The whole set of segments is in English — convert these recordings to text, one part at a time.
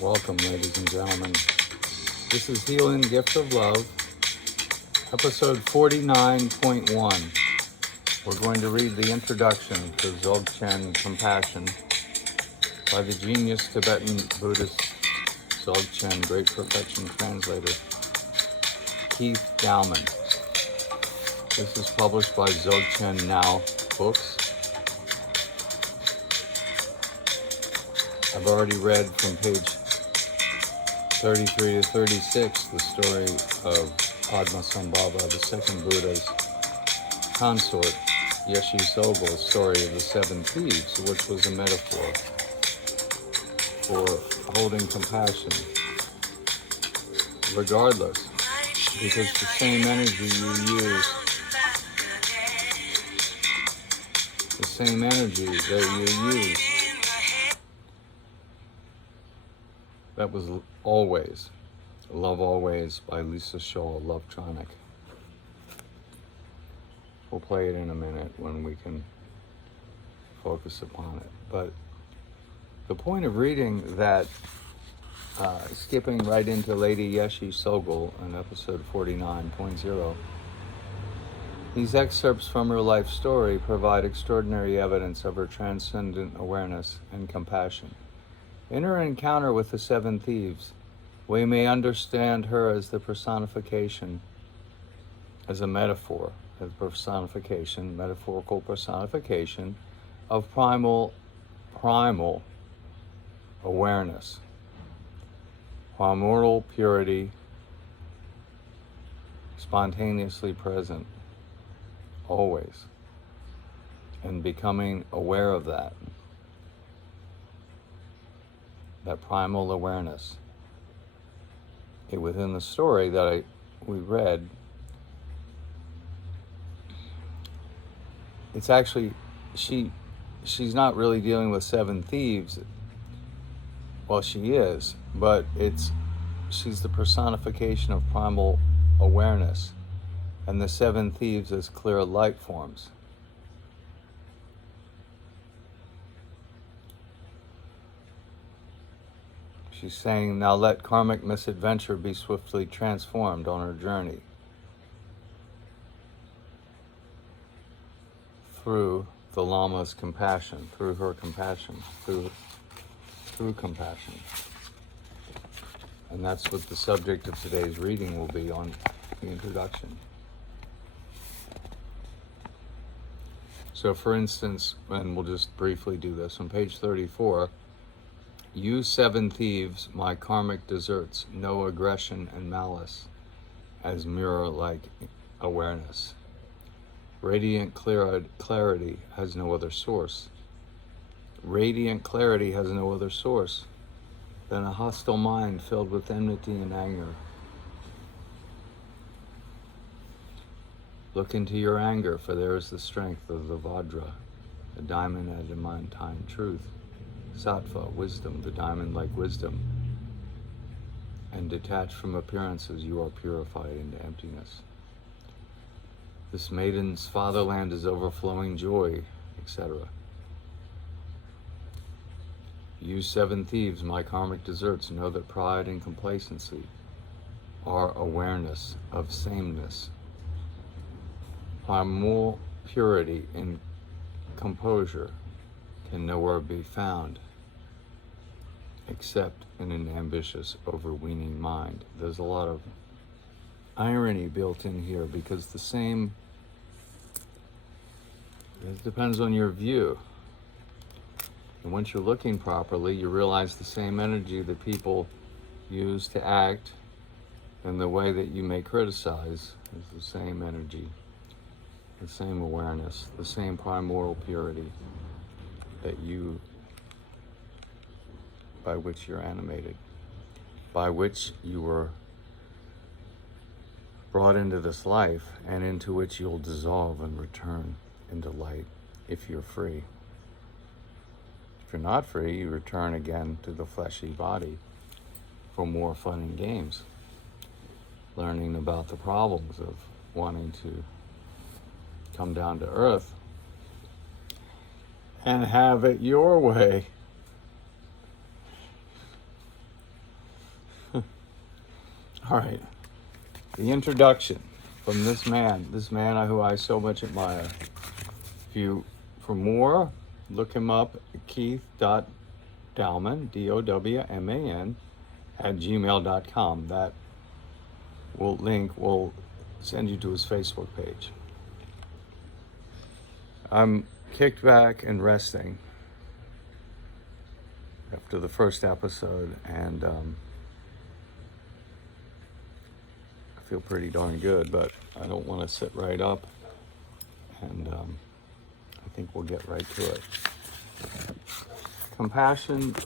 Welcome, ladies and gentlemen. This is Healing Gift of Love, episode 49.1. We're going to read the introduction to Dzogchen Compassion by the genius Tibetan Buddhist Dzogchen Great Perfection Translator, KEITH.DOWMAN. This is published by Dzogchen Now Books. I've already read from page 33 to 36 the story of Padmasambhava, the second Buddha's consort, Yeshe Tsogyal's story of the seven thieves, which was a metaphor for holding compassion regardless, because the same energy you use, the same energy that you use, that was Always. Love Always by Lisa Shaw, Lovetronic. We'll play it in a minute when we can focus upon it. But the point of reading that, skipping right into Lady Yeshe Tsogyal in episode 49.0, these excerpts from her life story provide extraordinary evidence of her transcendent awareness and compassion. In her encounter with the seven thieves, we may understand her as the personification, as a metaphor, metaphorical personification of primal awareness, primordial purity, spontaneously present, always, and becoming aware of that primal awareness. Within the story that we read, it's actually, she's not really dealing with seven thieves. Well, she is, but she's the personification of primal awareness, and the seven thieves as clear light forms. She's saying, now let karmic misadventure be swiftly transformed on her journey through the Lama's compassion, through her compassion, through compassion. And that's what the subject of today's reading will be on the introduction. So for instance, and we'll just briefly do this, on page 34, you seven thieves, my karmic deserts, know aggression and malice as mirror-like awareness. Radiant clarity has no other source. Radiant clarity has no other source than a hostile mind filled with enmity and anger. Look into your anger, for there is the strength of the Vajra, the diamond adamantine truth. Sattva, wisdom, the diamond-like wisdom. And detached from appearances, you are purified into emptiness. This maiden's fatherland is overflowing joy, etc. You seven thieves, my karmic deserts, know that pride and complacency are awareness of sameness. Primal purity and composure can nowhere be found except in an ambitious, overweening mind. There's a lot of irony built in here, because it depends on your view. And once you're looking properly, you realize the same energy that people use to act and the way that you may criticize is the same energy, the same awareness, the same primordial purity by which you're animated, by which you were brought into this life, and into which you'll dissolve and return into light if you're free. If you're not free, you return again to the fleshy body for more fun and games, learning about the problems of wanting to come down to earth and have it your way. All right. The introduction from this man who I so much admire. If you, for more, look him up at KEITH.DOWMAN, DOWMAN, at gmail.com. That will send you to his Facebook page. I'm kicked back and resting after the first episode, and I feel pretty darn good, but I don't want to sit right up, and I think we'll get right to it. Compassion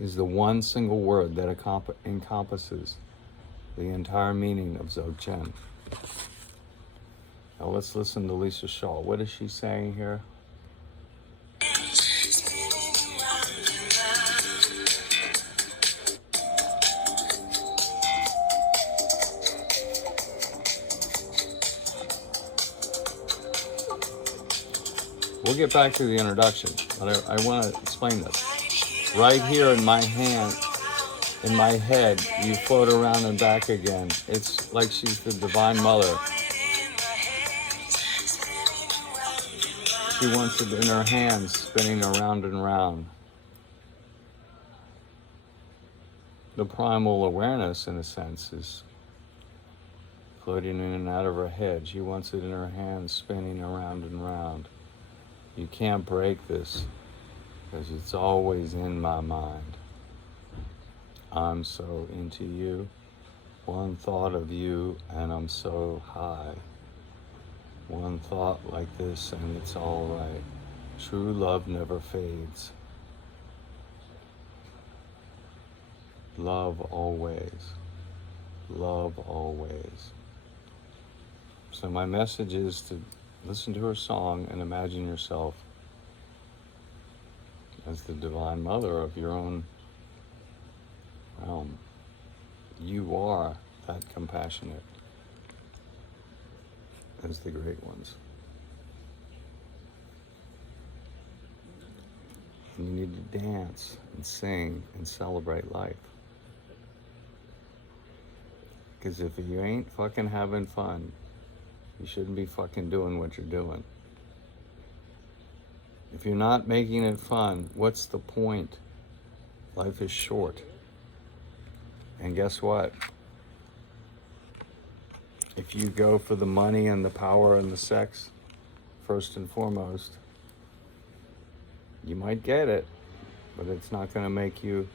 is the one single word that encompasses the entire meaning of Dzogchen. Now let's listen to Lisa Shaw. What is she saying here? We'll get back to the introduction, but I want to explain this. Right here in my hand, in my head, you float around and back again. It's like she's the Divine Mother. She wants it in her hands, spinning around and around. The primal awareness, in a sense, is floating in and out of her head. She wants it in her hands, spinning around and around. You can't break this, because it's always in my mind. I'm so into you, one thought of you, and I'm so high. One thought like this, and it's all right. True love never fades. Love always. Love always. So my message is to listen to her song and imagine yourself as the Divine Mother of your own realm. You are that compassionate as the great ones. And you need to dance and sing and celebrate life. Because if you ain't fucking having fun, you shouldn't be fucking doing what you're doing. If you're not making it fun, what's the point? Life is short. And guess what? If you go for the money and the power and the sex, first and foremost, you might get it, but it's not going to make you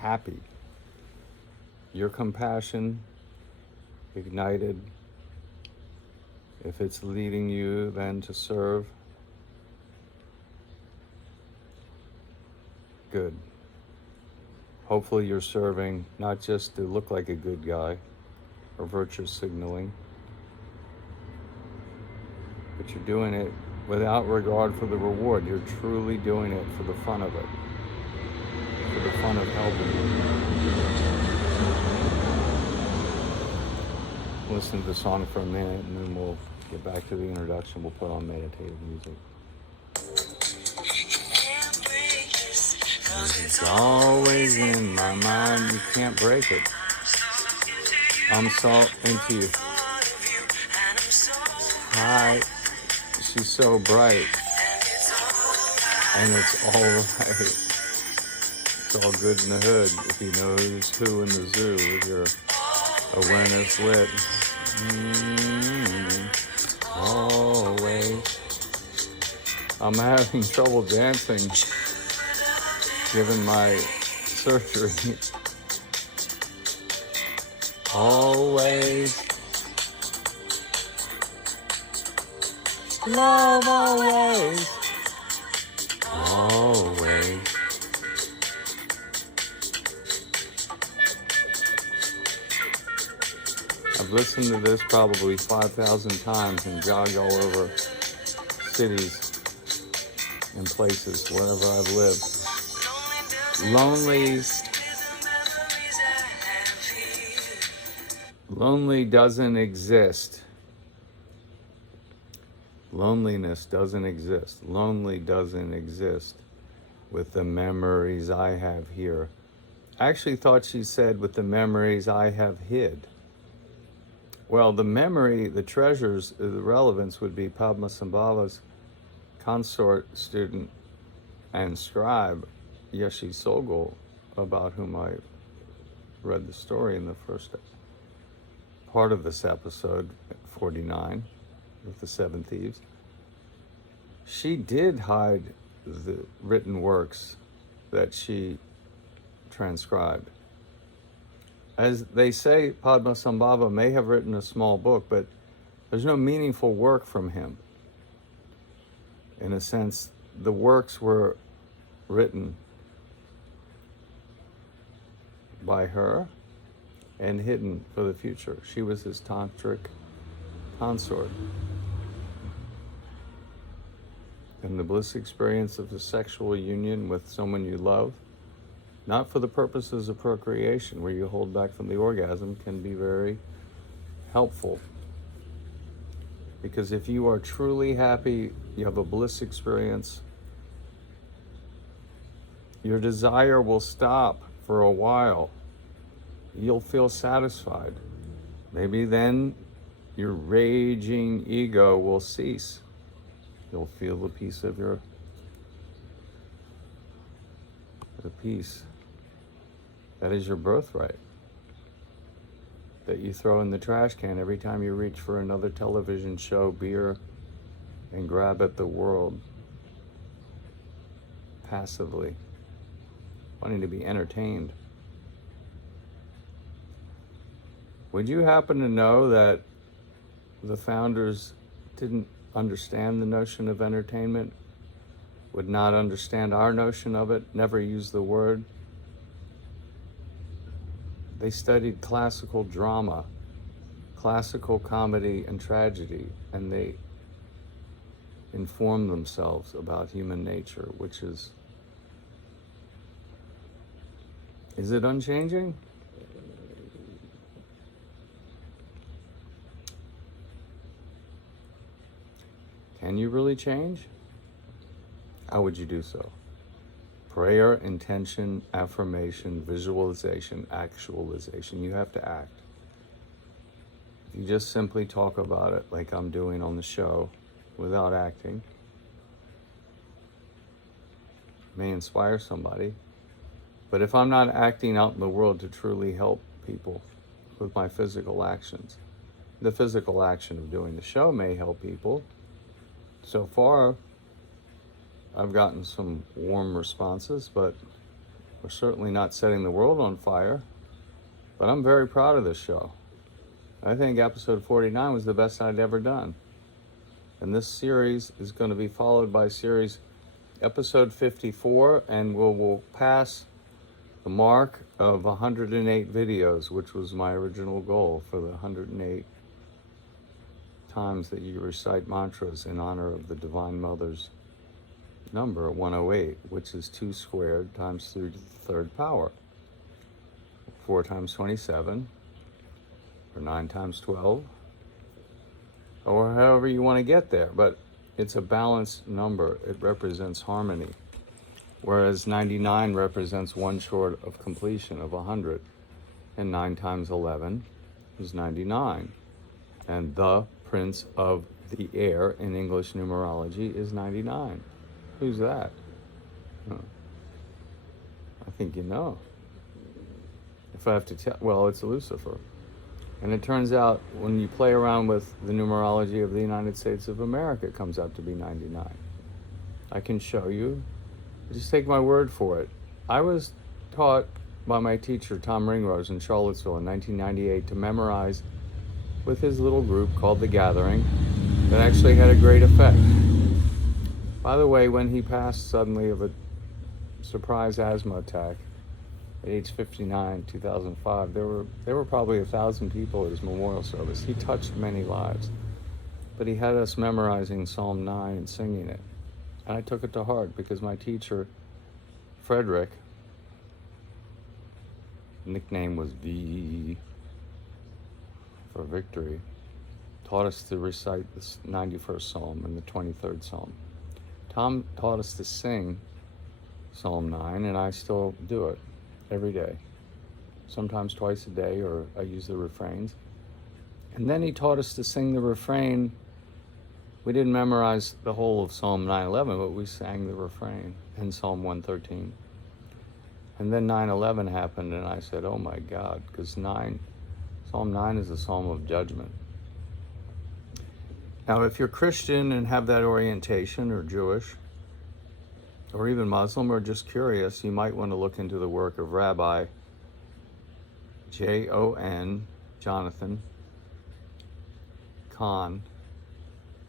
happy. Your compassion ignited, if it's leading you then to serve, good. Hopefully you're serving not just to look like a good guy or virtue signaling, but you're doing it without regard for the reward. You're truly doing it for the fun of it, for the fun of helping. Listen to the song for a minute, and then we'll get back to the introduction. We'll put on meditative music. It's always in my mind, you can't break it. I'm so into you. Hi, she's so bright. And it's all right. It's all good in the hood if you know who's who in the zoo with your awareness lit. Always. I'm having trouble dancing given my surgery. Always. Love always. Always. I've listened to this probably 5,000 times and jogged all over cities and places wherever I've lived. Lonely doesn't exist. Loneliness doesn't exist. Lonely doesn't exist. with the memories I have here. I actually thought she said with the memories I have hid. Well, the memory, the treasures, the relevance would be Padmasambhava's consort, student, and scribe, Yeshi Sogol, about whom I read the story in the first part of this episode, 49, with the 7 thieves. She did hide the written works that she transcribed. As they say, Padmasambhava may have written a small book, but there's no meaningful work from him. In a sense, the works were written by her and hidden for the future. She was his tantric consort. And the bliss experience of a sexual union with someone you love, not for the purposes of procreation, where you hold back from the orgasm, can be very helpful. Because if you are truly happy, you have a bliss experience, your desire will stop for a while. You'll feel satisfied. Maybe then your raging ego will cease. You'll feel the peace of the peace. That is your birthright, that you throw in the trash can every time you reach for another television show, beer, and grab at the world passively, wanting to be entertained. Would you happen to know that the founders didn't understand the notion of entertainment, would not understand our notion of it, never used the word? They studied classical drama, classical comedy and tragedy, and they informed themselves about human nature, which is it unchanging? Can you really change? How would you do so? Prayer, intention, affirmation, visualization, actualization. You have to act. If you just simply talk about it like I'm doing on the show without acting, it may inspire somebody. But if I'm not acting out in the world to truly help people with my physical actions, the physical action of doing the show may help people. So far, I've gotten some warm responses, but we're certainly not setting the world on fire. But I'm very proud of this show. I think episode 49 was the best I'd ever done. And this series is going to be followed by series episode 54, and we'll pass the mark of 108 videos, which was my original goal for the 108 times that you recite mantras in honor of the Divine Mother's number 108, which is 2 squared times 3 to the 3rd power. 4 times 27, or 9 times 12, or however you want to get there. But it's a balanced number. It represents harmony. Whereas 99 represents 1 short of completion of 100. And 9 times 11 is 99. And the Prince of the Air in English numerology is 99. Who's that? Oh. I think you know. If I have to tell, well, it's Lucifer. And it turns out when you play around with the numerology of the United States of America, it comes out to be 99. I can show you. Just take my word for it. I was taught by my teacher, Tom Ringrose, in Charlottesville in 1998 to memorize with his little group called The Gathering. That actually had a great effect. By the way, when he passed suddenly of a surprise asthma attack at age 59, 2005, there were probably 1,000 people at his memorial service. He touched many lives. But he had us memorizing Psalm 9 and singing it. And I took it to heart because my teacher, Frederick, nickname was V for victory, taught us to recite this 91st Psalm and the 23rd Psalm. Tom taught us to sing Psalm 9, and I still do it every day. Sometimes twice a day, or I use the refrains. And then he taught us to sing the refrain. We didn't memorize the whole of Psalm 9:11, but we sang the refrain in Psalm 113. And then 9:11 happened, and I said, oh my God, because Psalm 9 is a psalm of judgment. Now, if you're Christian and have that orientation, or Jewish, or even Muslim, or just curious, you might want to look into the work of Rabbi Jonathan Cahn,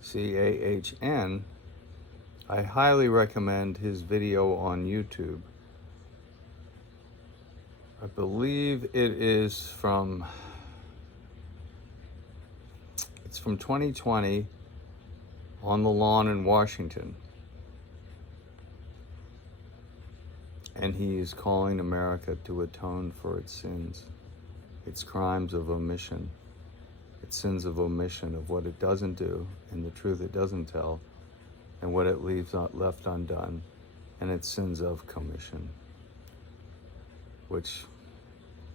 Cahn. I highly recommend his video on YouTube. I believe it's from 2020, on the lawn in Washington. And he is calling America to atone for its sins, its crimes of omission, its sins of omission of what it doesn't do and the truth it doesn't tell, and what it leaves left undone, and its sins of commission, which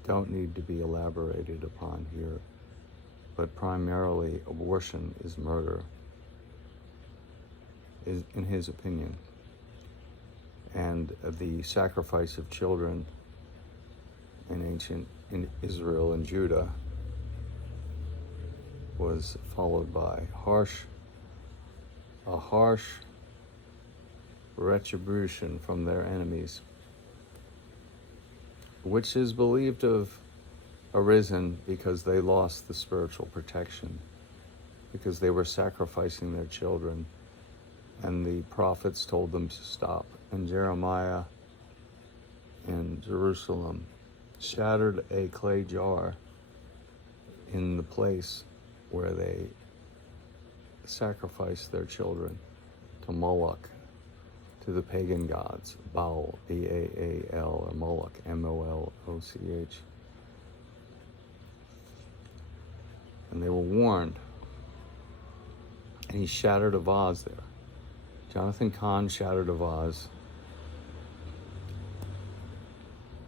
don't need to be elaborated upon here. But primarily, abortion is murder, in his opinion. And the sacrifice of children in Israel and Judah was followed by a harsh retribution from their enemies, which is believed to have arisen because they lost the spiritual protection, because they were sacrificing their children, and the prophets told them to stop. And Jeremiah in Jerusalem shattered a clay jar in the place where they sacrificed their children to Moloch, to the pagan gods, Baal, B-A-A-L, or Moloch, M-O-L-O-C-H. And they were warned. And he shattered a vase there. Jonathan Cahn shattered a vase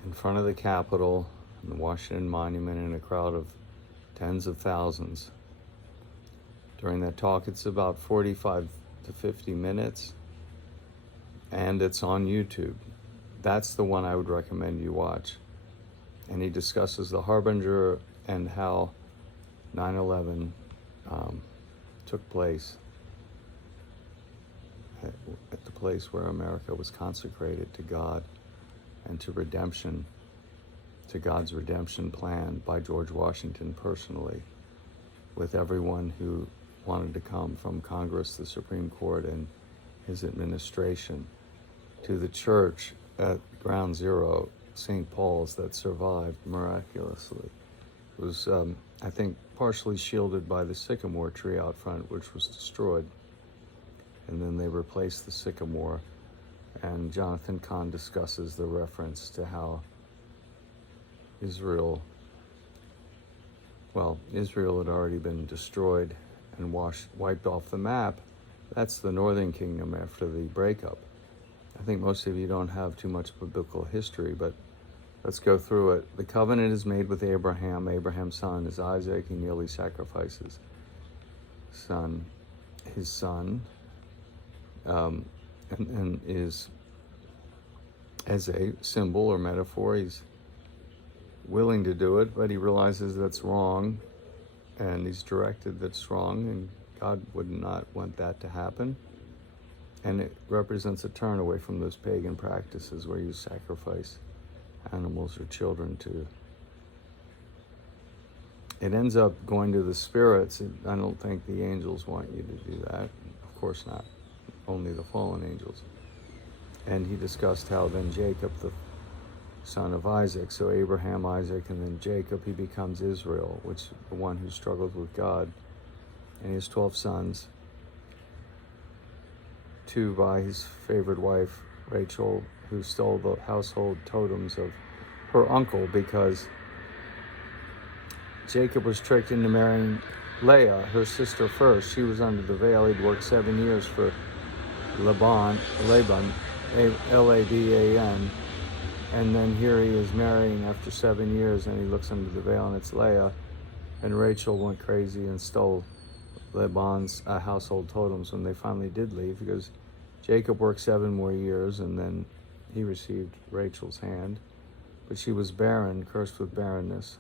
in front of the Capitol, in the Washington Monument, in a crowd of tens of thousands. During that talk, it's about 45 to 50 minutes, and it's on YouTube. That's the one I would recommend you watch. And he discusses the Harbinger and how 9/11 took place at the place where America was consecrated to God and to redemption, to God's redemption plan by George Washington personally, with everyone who wanted to come, from Congress, the Supreme Court, and his administration, to the church at Ground Zero, St. Paul's, that survived miraculously. It was, I think, partially shielded by the sycamore tree out front, which was destroyed. And then they replaced the sycamore, and Jonathan Cahn discusses the reference to how Israel had already been destroyed and wiped off the map. That's the Northern Kingdom after the breakup. I think most of you don't have too much biblical history, but let's go through it. The covenant is made with Abraham. Abraham's son is Isaac. He nearly sacrifices his son, and is, as a symbol or metaphor, he's willing to do it, but he realizes that's wrong, and he's directed that's wrong, and God would not want that to happen. And it represents a turn away from those pagan practices where you sacrifice animals or children to. It ends up going to the spirits. I don't think the angels want you to do that. Of course not. Only the fallen angels. And he discussed how then Jacob, the son of Isaac, so Abraham, Isaac, and then Jacob, he becomes Israel, which is the one who struggles with God. And he has 12 sons, 2 by his favorite wife, Rachel, who stole the household totems of her uncle because Jacob was tricked into marrying Leah, her sister, first. She was under the veil. He'd worked 7 years for Laban, Laban. And then here he is marrying after 7 years, and he looks under the veil, and it's Leah. And Rachel went crazy and stole Laban's household totems when they finally did leave, because Jacob worked 7 more years, and then he received Rachel's hand. But she was barren, cursed with barrenness.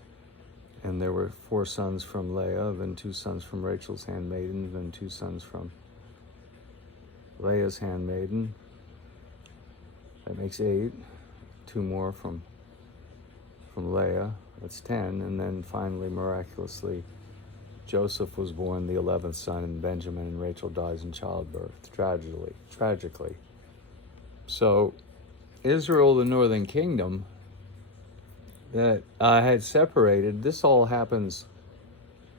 And there were 4 sons from Leah, then 2 sons from Rachel's handmaiden, then 2 sons from Leah's handmaiden. That makes 8. 2 more from Leah. That's 10. And then finally, miraculously, Joseph was born, the 11th son, and Benjamin, and Rachel dies in childbirth, tragically. So Israel, the northern kingdom, that had separated, this all happens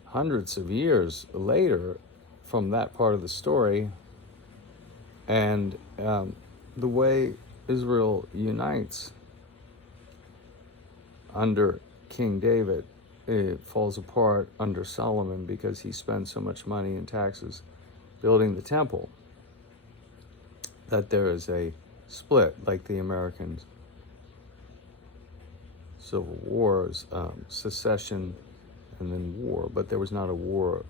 hundreds of years later from that part of the story. And the way Israel unites under King David, it falls apart under Solomon because he spends so much money in taxes building the temple that there is a split, like the American Civil Wars, secession and then war. But there was not a war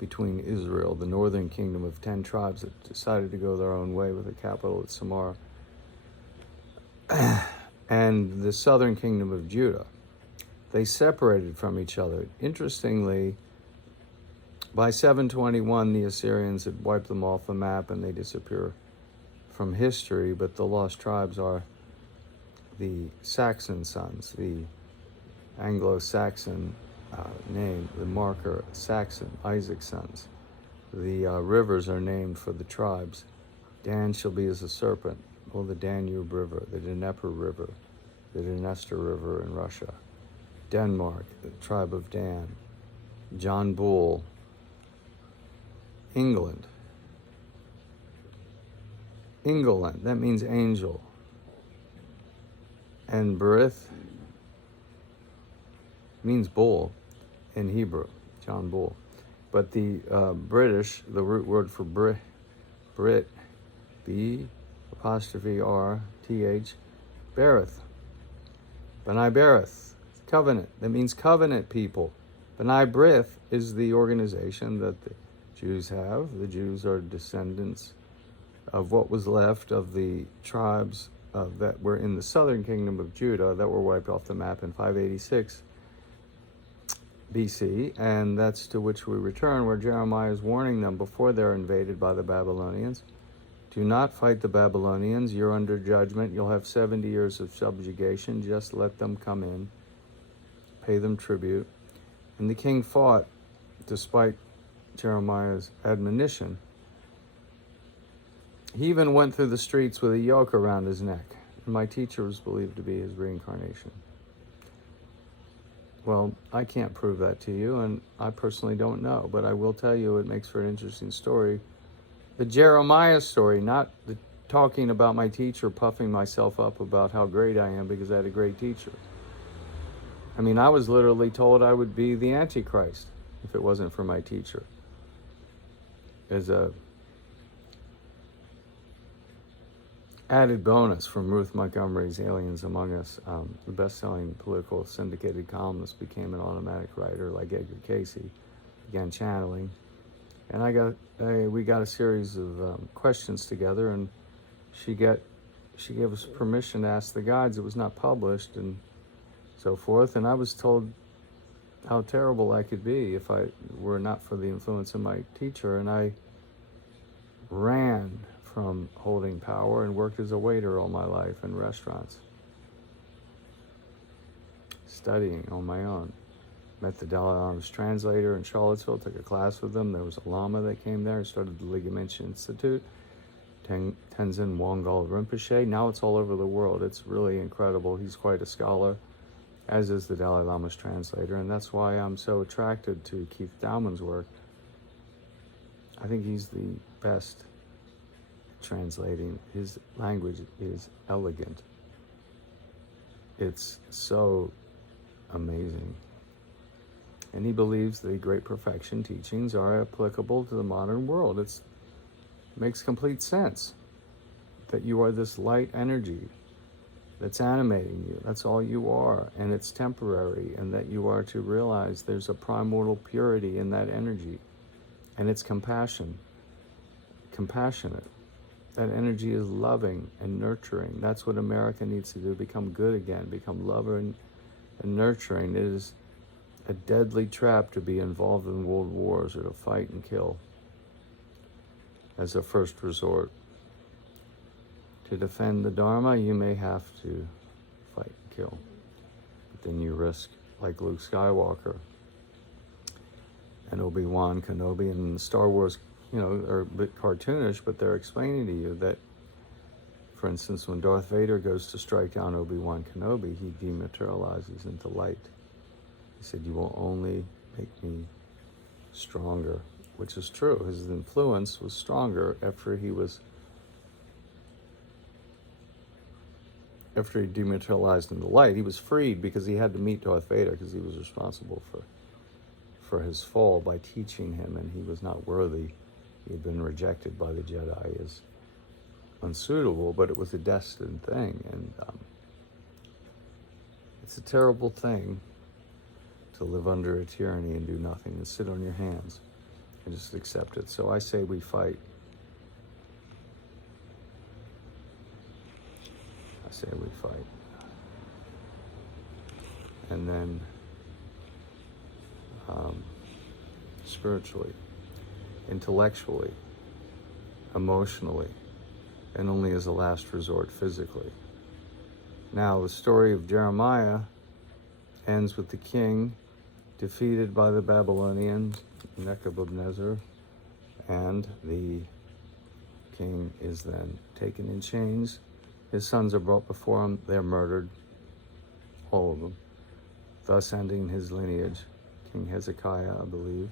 between Israel, the northern kingdom of 10 tribes that decided to go their own way with a capital at Samar, and the southern kingdom of Judah. They separated from each other. Interestingly, by 721, the Assyrians had wiped them off the map and they disappear from history, but the lost tribes are the Saxon sons, the Anglo-Saxon name, the marker Saxon, Isaac's sons. The rivers are named for the tribes. Dan shall be as a serpent, or the Danube River, the Dnieper River, the Dniester River in Russia. Denmark, the tribe of Dan. John Bull. England, that means angel. And Berith means bull in Hebrew, John Bull. But the British, the root word for Brit, B''R', TH, Berith. B'nai Berith, covenant. That means covenant people. B'nai Brith is the organization that the Jews have. The Jews are descendants of what was left of the tribes that were in the southern kingdom of Judah that were wiped off the map in 586 BC, and that's to which we return, where Jeremiah is warning them before they're invaded by the Babylonians. Do not fight the Babylonians. You're under judgment. You'll have 70 years of subjugation. Just let them come in, pay them tribute. And the king fought despite Jeremiah's admonition. He even went through the streets with a yoke around his neck. And my teacher was believed to be his reincarnation. Well, I can't prove that to you, and I personally don't know, but I will tell you it makes for an interesting story. The Jeremiah story, not the talking about my teacher, puffing myself up about how great I am because I had a great teacher. I mean, I was literally told I would be the Antichrist if it wasn't for my teacher. As a added bonus from Ruth Montgomery's Aliens Among Us, the best-selling political syndicated columnist became an automatic writer like Edgar Casey, began channeling. And we got a series of questions together, and she gave us permission to ask the guides. It was not published and so forth, and I was told how terrible I could be if I were not for the influence of my teacher, and I ran from holding power and worked as a waiter all my life in restaurants, studying on my own. Met the Dalai Lama's translator in Charlottesville, took a class with him. There was a Lama that came there, started the Ligamensha Institute, Tenzin Wangal Rinpoche. Now it's all over the world. It's really incredible. He's quite a scholar, as is the Dalai Lama's translator, and that's why I'm so attracted to KEITH.DOWMAN's work. I think he's the best translating. His language is elegant. It's so amazing. And he believes the Great Perfection teachings are applicable to the modern world. It makes complete sense. that you are this light energy that's animating you. That's all you are, and it's temporary, and that you are to realize there's a primordial purity in that energy, and it's compassionate. That energy is loving and nurturing. That's what America needs to do, become good again, become loving and nurturing. It is a deadly trap to be involved in world wars or to fight and kill as a first resort. To defend the Dharma, you may have to fight and kill. But then you risk, like Luke Skywalker and Obi-Wan Kenobi and Star Wars, are a bit cartoonish, but they're explaining to you that, for instance, when Darth Vader goes to strike down Obi-Wan Kenobi, he dematerializes into light. He said, "You will only make me stronger," which is true. His influence was stronger after he dematerialized into light. He was freed because he had to meet Darth Vader because he was responsible for his fall by teaching him, and he was not worthy. He had been rejected by the Jedi as unsuitable, but it was a destined thing, and it's a terrible thing to live under a tyranny and do nothing and sit on your hands and just accept it. So I say we fight. I say we fight. And then spiritually, intellectually, emotionally, and only as a last resort physically. Now, the story of Jeremiah ends with the king defeated by the Babylonians, Nebuchadnezzar, and the king is then taken in chains. His sons are brought before him. They're murdered, all of them, thus ending his lineage. King Hezekiah, I believe.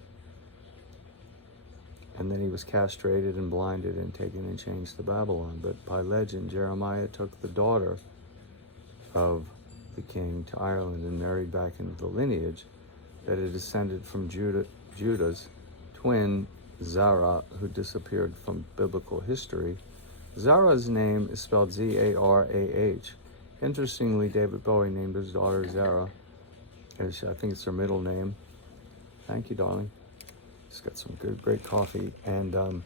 And then he was castrated and blinded and taken in chains to Babylon. But by legend, Jeremiah took the daughter of the king to Ireland and married back into the lineage that had descended from Judah's twin, Zara, who disappeared from biblical history. Zara's name is spelled Z-A-R-A-H. Interestingly, David Bowie named his daughter Zara. I think it's her middle name. Thank you, darling. Just got some great coffee. And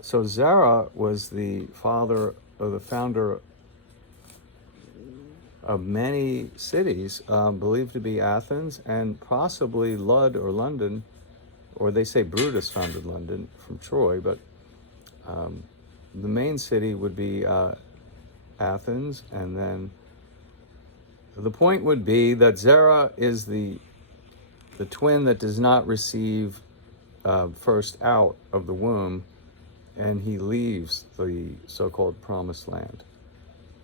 so Zara was the father or the founder of many cities, believed to be Athens and possibly Lud or London, or they say Brutus founded London from Troy, but the main city would be Athens. And then the point would be that Zara is the twin that does not receive first out of the womb, and he leaves the so-called promised land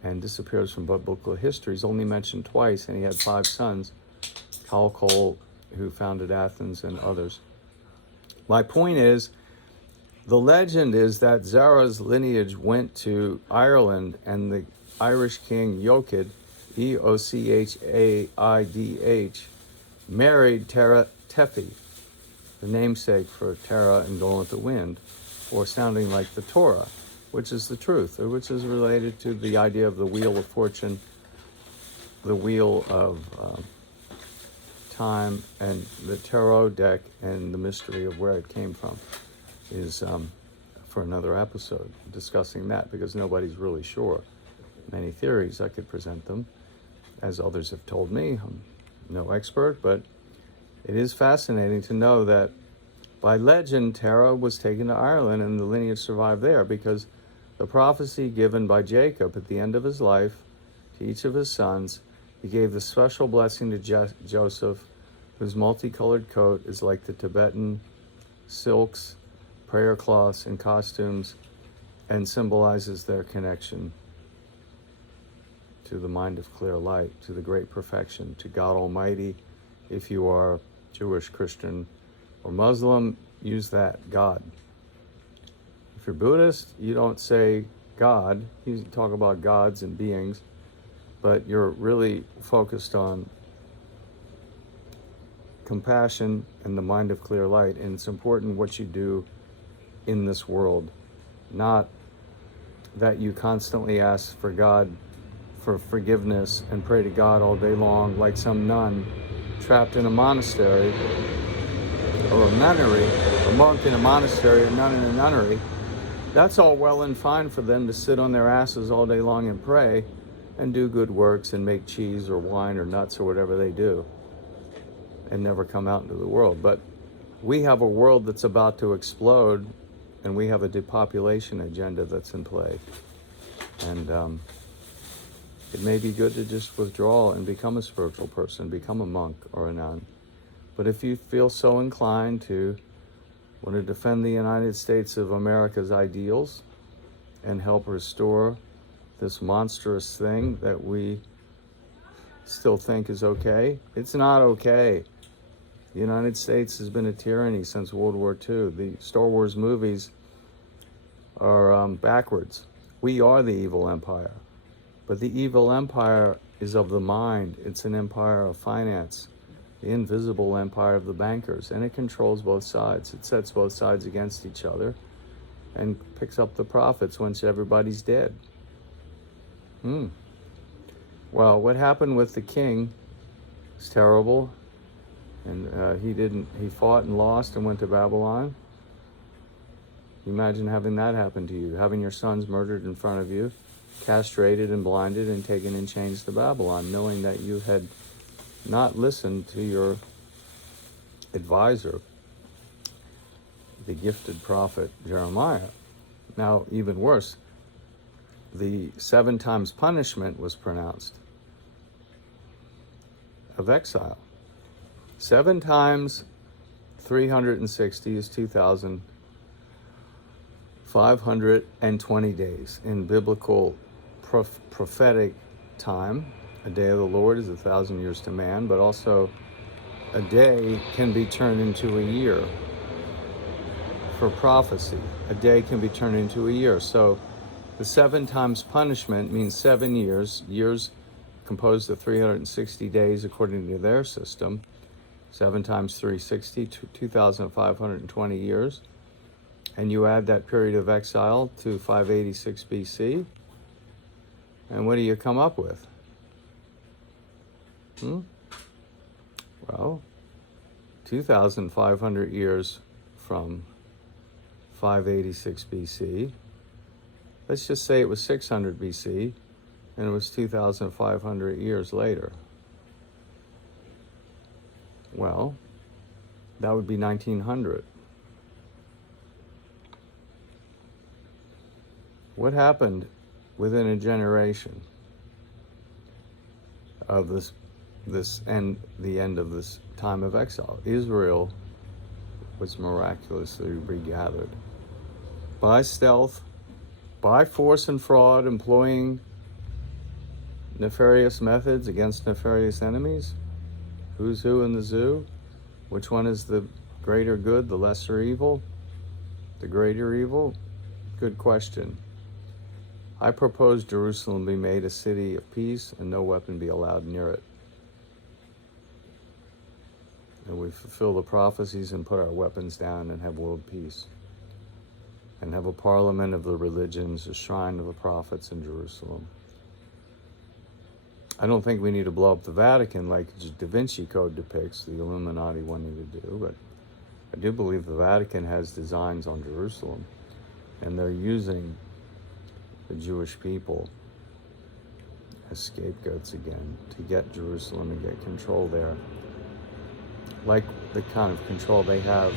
and disappears from biblical history. He's only mentioned twice, and he had 5 sons, Calcol, who founded Athens, and others. My point is, the legend is that Zara's lineage went to Ireland, and the Irish king Eochaid, E-O-C-H-A-I-D-H, married Tara Tefi, the namesake for Tara and Going with the Wind, or sounding like the Torah, which is the truth, or which is related to the idea of the wheel of fortune, the wheel of time, and the tarot deck, and the mystery of where it came from is for another episode, discussing that, because nobody's really sure. Many theories, I could present them, as others have told me. I'm no expert, but it is fascinating to know that by legend, Tara was taken to Ireland and the lineage survived there, because the prophecy given by Jacob at the end of his life to each of his sons, he gave the special blessing to Joseph, whose multicolored coat is like the Tibetan silks, prayer cloths, and costumes, and symbolizes their connection to the mind of clear light, to the great perfection, to God Almighty. If you are Jewish, Christian, or Muslim, use that, God. If you're Buddhist, you don't say God. You talk about gods and beings, but you're really focused on compassion and the mind of clear light. And it's important what you do in this world, not that you constantly ask for God for forgiveness and pray to God all day long, like some nun trapped in a monastery, or a nunnery, a monk in a monastery, a nun in a nunnery, that's all well and fine for them to sit on their asses all day long and pray and do good works and make cheese or wine or nuts or whatever they do and never come out into the world. But we have a world that's about to explode, and we have a depopulation agenda that's in play. And it may be good to just withdraw and become a spiritual person, become a monk or a nun. But if you feel so inclined to want to defend the United States of America's ideals and help restore this monstrous thing that we still think is okay, it's not okay. The United States has been a tyranny since World War II. The Star Wars movies are backwards. We are the evil empire. But the evil empire is of the mind. It's an empire of finance, the invisible empire of the bankers, and it controls both sides. It sets both sides against each other and picks up the profits once everybody's dead. Well, what happened with the king is terrible. And he fought and lost and went to Babylon. Imagine having that happen to you, having your sons murdered in front of you, castrated and blinded and taken in chains to Babylon, knowing that you had not listened to your advisor, the gifted prophet Jeremiah. Now, even worse, the 7 times punishment was pronounced of exile. 7 times 360 is 2,520 days. In biblical prophetic time, a day of the Lord is 1,000 years to man, but also a day can be turned into a year. For prophecy, a day can be turned into a year. So the 7 times punishment means 7 years. Years composed of 360 days according to their system. 7 times 360, 2,520 years. And you add that period of exile to 586 BC. And what do you come up with? Well, 2,500 years from 586 BC. Let's just say it was 600 BC, and it was 2,500 years later. Well, that would be 1900. What happened within a generation of this and the end of this time of exile? Israel was miraculously regathered by stealth, by force and fraud, employing nefarious methods against nefarious enemies. Who's who in the zoo? Which one is the greater good, the lesser evil, the greater evil? Good question. I propose Jerusalem be made a city of peace and no weapon be allowed near it. And we fulfill the prophecies and put our weapons down and have world peace. And have a parliament of the religions, a shrine of the prophets in Jerusalem. I don't think we need to blow up the Vatican like Da Vinci Code depicts, the Illuminati wanting to do, but I do believe the Vatican has designs on Jerusalem, and they're using the Jewish people as scapegoats again to get Jerusalem and get control there, like the kind of control they have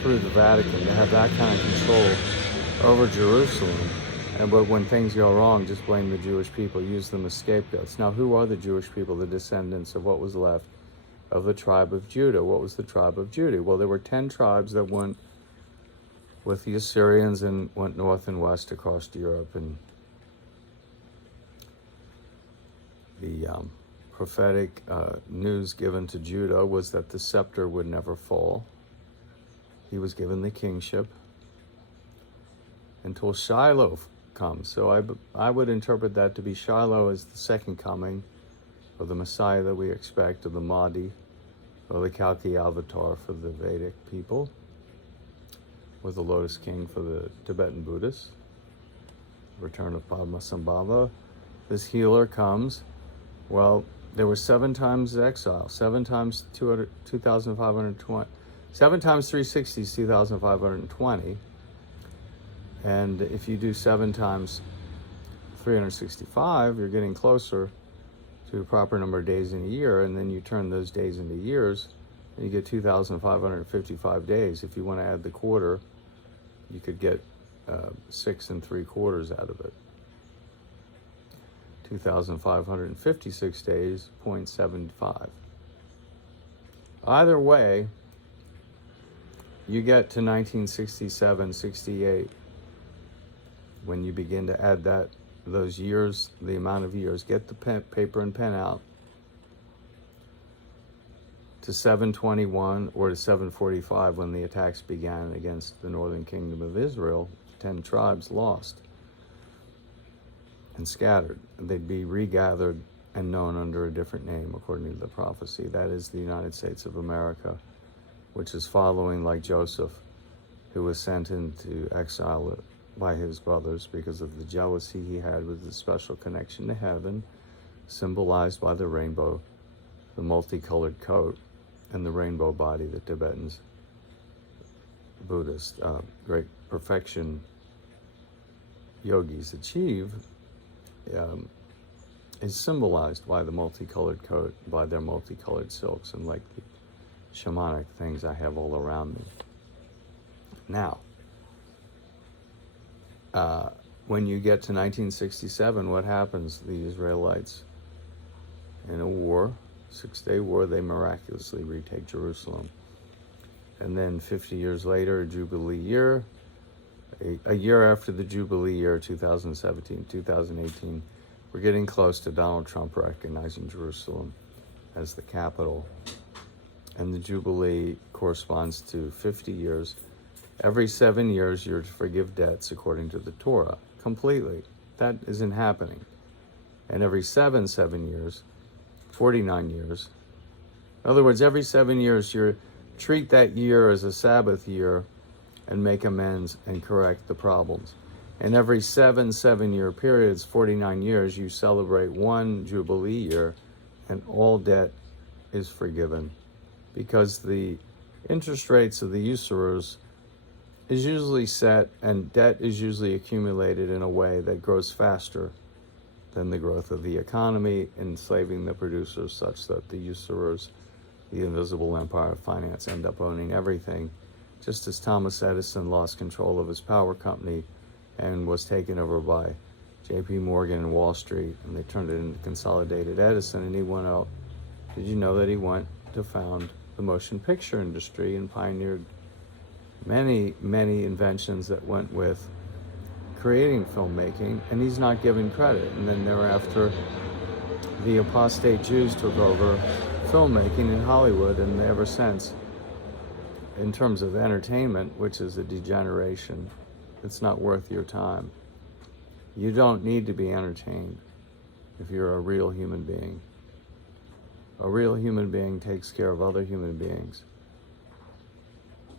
through the Vatican. They have that kind of control over Jerusalem. But when things go wrong, just blame the Jewish people, use them as scapegoats. Now, who are the Jewish people, the descendants of what was left of the tribe of Judah? What was the tribe of Judah? Well, there were 10 tribes that went with the Assyrians and went north and west across Europe. And the prophetic news given to Judah was that the scepter would never fall. He was given the kingship until Shiloh comes. So I would interpret that to be Shiloh as the second coming of the Messiah that we expect, of the Mahdi, or the Kalki avatar for the Vedic people, or the Lotus King for the Tibetan Buddhists. return of Padmasambhava. This healer comes. Well, there were 7 times exile, 7 times 2,520, 7 times 360 is 2,520. And if you do 7 times 365, you're getting closer to a proper number of days in a year, and then you turn those days into years, and you get 2,555 days. If you want to add the quarter, you could get 6 3/4 out of it. 2,556 days, 0.75. Either way, you get to 1967, 68, when you begin to add those years, the amount of years. Get the paper and pen out, to 721 or to 745, when the attacks began against the northern kingdom of Israel. 10 tribes lost and scattered. They'd be regathered and known under a different name, according to the prophecy. That is the United States of America, which is following, like Joseph, who was sent into exile by his brothers because of the jealousy he had with the special connection to heaven, symbolized by the rainbow, the multicolored coat, and the rainbow body that Tibetans, Buddhist, great perfection yogis achieve, is symbolized by the multicolored coat, by their multicolored silks, and like the shamanic things I have all around me. Now, when you get to 1967, what happens? The Israelites, in a war, 6-day war, they miraculously retake Jerusalem. And then 50 years later, a Jubilee year, a year after the Jubilee year, 2017, 2018, we're getting close to Donald Trump recognizing Jerusalem as the capital. And the Jubilee corresponds to 50 years. Every 7 years, you're to forgive debts according to the Torah, completely. That isn't happening. And every 7 years, 49 years. In other words, every 7 years, you treat that year as a Sabbath year and make amends and correct the problems. And every 7 year periods, 49 years, you celebrate one Jubilee year, and all debt is forgiven. Because the interest rates of the usurers is usually set, and debt is usually accumulated in a way that grows faster than the growth of the economy, enslaving the producers such that the usurers, the invisible empire of finance, end up owning everything. Just as Thomas Edison lost control of his power company and was taken over by J.P. Morgan and Wall Street, and they turned it into Consolidated Edison, and he went out. Did you know that he went to found the motion picture industry and pioneered many, many inventions that went with creating filmmaking, and he's not given credit. And then thereafter, the apostate Jews took over filmmaking in Hollywood, and ever since, in terms of entertainment, which is a degeneration, it's not worth your time. You don't need to be entertained if you're a real human being. A real human being takes care of other human beings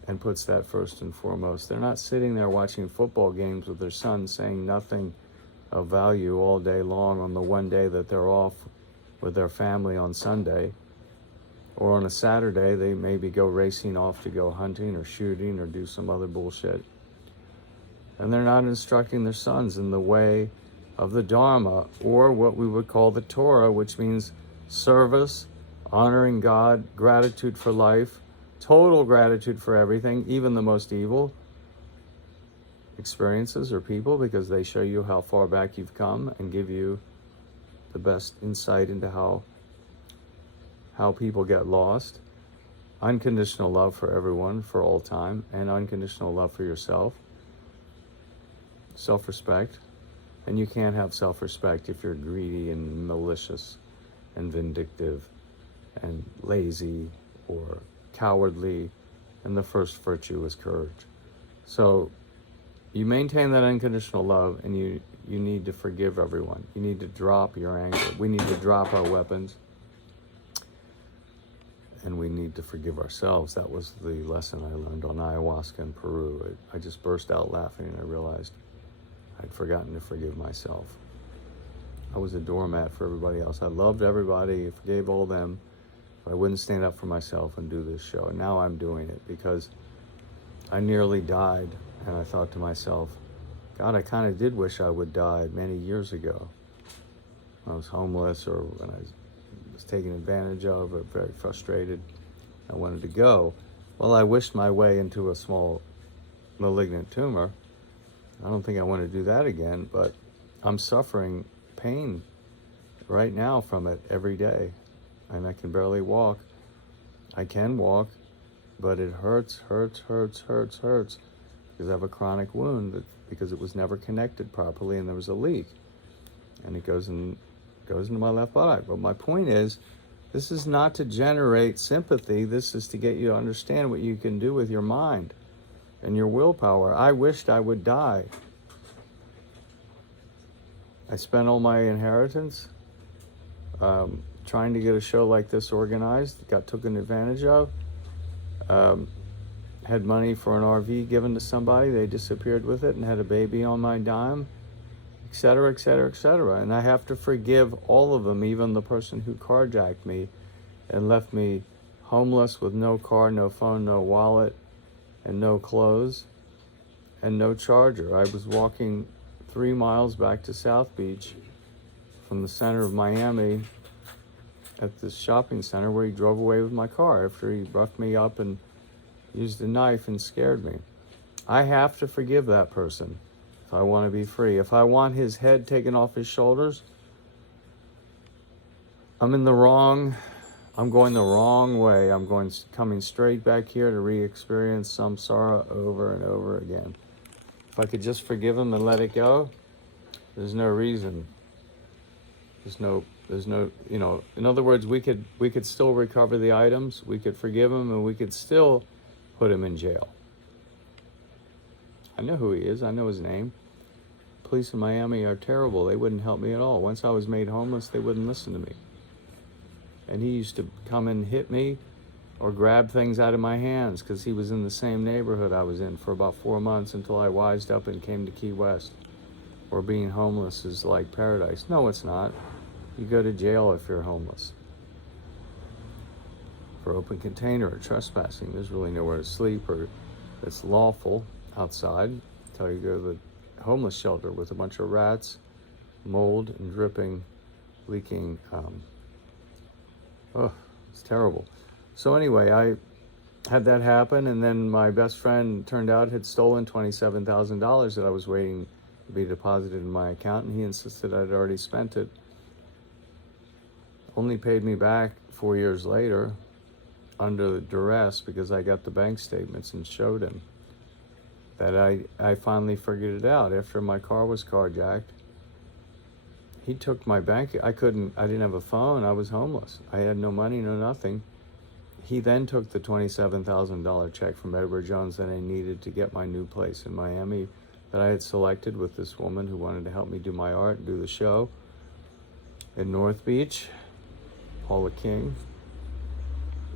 and puts that first and foremost. They're not sitting there watching football games with their sons saying nothing of value all day long on the one day that they're off with their family on Sunday. Or on a Saturday, they maybe go racing off to go hunting or shooting or do some other bullshit. And they're not instructing their sons in the way of the Dharma, or what we would call the Torah, which means service, honoring God, gratitude for life, total gratitude for everything, even the most evil experiences or people, because they show you how far back you've come and give you the best insight into how people get lost. Unconditional love for everyone for all time, and unconditional love for yourself. Self-respect. And you can't have self-respect if you're greedy and malicious and vindictive and lazy or cowardly. And the first virtue is courage. So you maintain that unconditional love, and you need to forgive everyone. You need to drop your anger. We need to drop our weapons. And we need to forgive ourselves. That was the lesson I learned on ayahuasca in Peru. I just burst out laughing, and I realized I'd forgotten to forgive myself. I was a doormat for everybody else. I loved everybody, forgave all them, but I wouldn't stand up for myself and do this show. And now I'm doing it because I nearly died, and I thought to myself, God, I kind of did wish I would die many years ago. When I was homeless or when I was taken advantage of or very frustrated. I wanted to go. Well, I wished my way into a small malignant tumor. I don't think I want to do that again, but I'm suffering pain right now from it every day, and I can barely walk. I can walk, but it hurts because I have a chronic wound because it was never connected properly and there was a leak, and it goes into my left buttock. But my point is, this is not to generate sympathy. This is to get you to understand what you can do with your mind and your willpower. I wished I would die. I spent all my inheritance trying to get a show like this organized, got taken advantage of, had money for an RV given to somebody, they disappeared with it and had a baby on my dime, etc., etc., etc. And I have to forgive all of them, even the person who carjacked me and left me homeless with no car, no phone, no wallet, and no clothes, and no charger. I was walking 3 miles back to South Beach from the center of Miami at this shopping center where he drove away with my car after he roughed me up and used a knife and scared me. I have to forgive that person if I want to be free. If I want his head taken off his shoulders, I'm going the wrong way. I'm coming straight back here to re-experience samsara over and over again. If I could just forgive him and let it go, there's no reason. There's no, in other words, we could still recover the items, we could forgive him, and we could still put him in jail. I know who he is, I know his name. Police in Miami are terrible. They wouldn't help me at all. Once I was made homeless, they wouldn't listen to me. And he used to come and hit me or grab things out of my hands because he was in the same neighborhood I was in for about 4 months until I wised up and came to Key West, where being homeless is like paradise. No, it's not. You go to jail if you're homeless. For open container or trespassing, there's really nowhere to sleep or it's lawful outside until you go to the homeless shelter with a bunch of rats, mold, and dripping, leaking. It's terrible. So anyway, I had that happen, and then my best friend turned out had stolen $27,000 that I was waiting to be deposited in my account, and he insisted I'd already spent it. Only paid me back 4 years later under duress because I got the bank statements and showed him that I finally figured it out. After my car was carjacked, he took my bank. I didn't have a phone. I was homeless. I had no money, no nothing. He then took the $27,000 check from Edward Jones that I needed to get my new place in Miami that I had selected with this woman who wanted to help me do my art and do the show in North Beach, Paula King.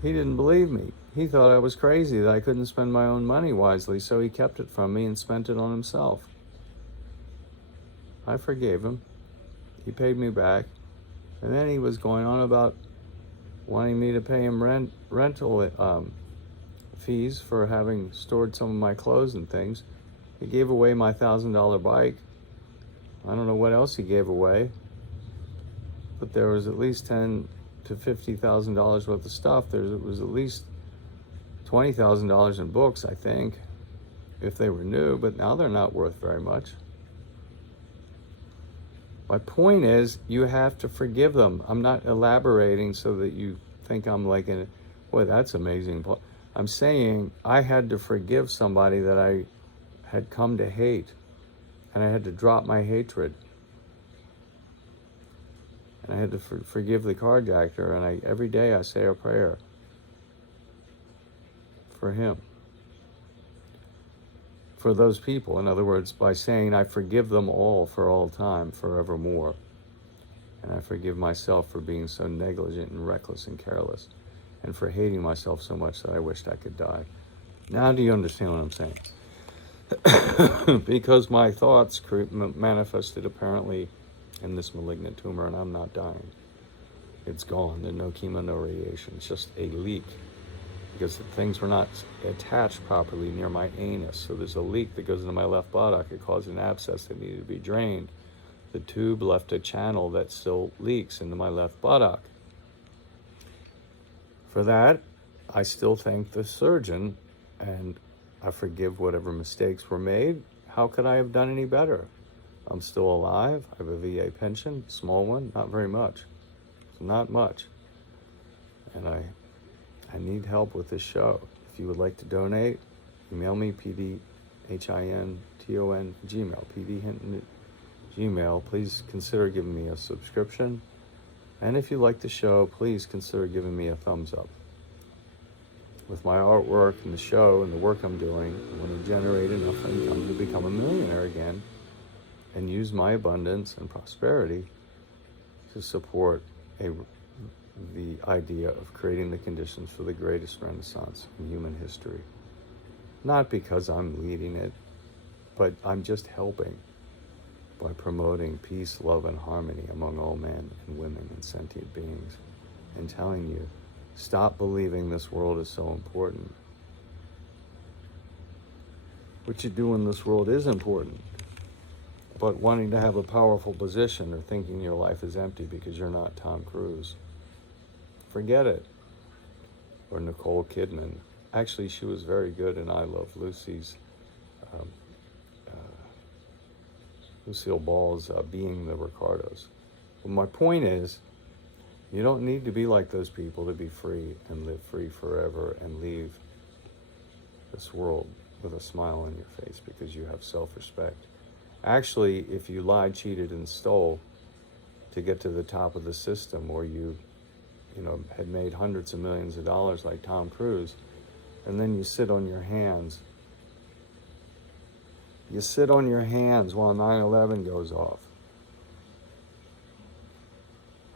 He didn't believe me. He thought I was crazy, that I couldn't spend my own money wisely, so he kept it from me and spent it on himself. I forgave him. He paid me back, and then he was going on about wanting me to pay him rental fees for having stored some of my clothes and things. He gave away my $1,000 bike. I don't know what else he gave away, but there was at least $10,000 to $50,000 worth of stuff. There was at least $20,000 in books, I think, if they were new, but now they're not worth very much. My point is, you have to forgive them. I'm not elaborating so that you think I'm like, boy, that's amazing. I'm saying I had to forgive somebody that I had come to hate, and I had to drop my hatred. And I had to forgive the carjacker, and every day I say a prayer for him. For those people, in other words, by saying I forgive them all for all time, forevermore. And I forgive myself for being so negligent and reckless and careless, and for hating myself so much that I wished I could die. Now do you understand what I'm saying? because my thoughts manifested apparently in this malignant tumor, and I'm not dying. It's gone. There's no chemo, no radiation. It's just a leak because the things were not attached properly near my anus. So there's a leak that goes into my left buttock. It caused an abscess that needed to be drained. The tube left a channel that still leaks into my left buttock. For that, I still thank the surgeon, and I forgive whatever mistakes were made. How could I have done any better? I'm still alive. I have a VA pension, small one, not very much. Not much. And I need help with this show. If you would like to donate, email me, pdhinton, gmail, pdhinton, gmail. Please consider giving me a subscription. And if you like the show, please consider giving me a thumbs up. With my artwork and the show and the work I'm doing, I want to generate enough income to become a millionaire again and use my abundance and prosperity to support the idea of creating the conditions for the greatest renaissance in human history. Not because I'm leading it, but I'm just helping by promoting peace, love, and harmony among all men and women and sentient beings, and telling you, stop believing this world is so important. What you do in this world is important, but wanting to have a powerful position or thinking your life is empty because you're not Tom Cruise, forget it. Or Nicole Kidman. Actually, she was very good in I Love Lucy's, Lucille Ball's Being the Ricardos. But my point is, you don't need to be like those people to be free and live free forever and leave this world with a smile on your face because you have self-respect. Actually, if you lied, cheated, and stole to get to the top of the system, or you had made hundreds of millions of dollars like Tom Cruise, and then you sit on your hands. You sit on your hands while 9/11 goes off.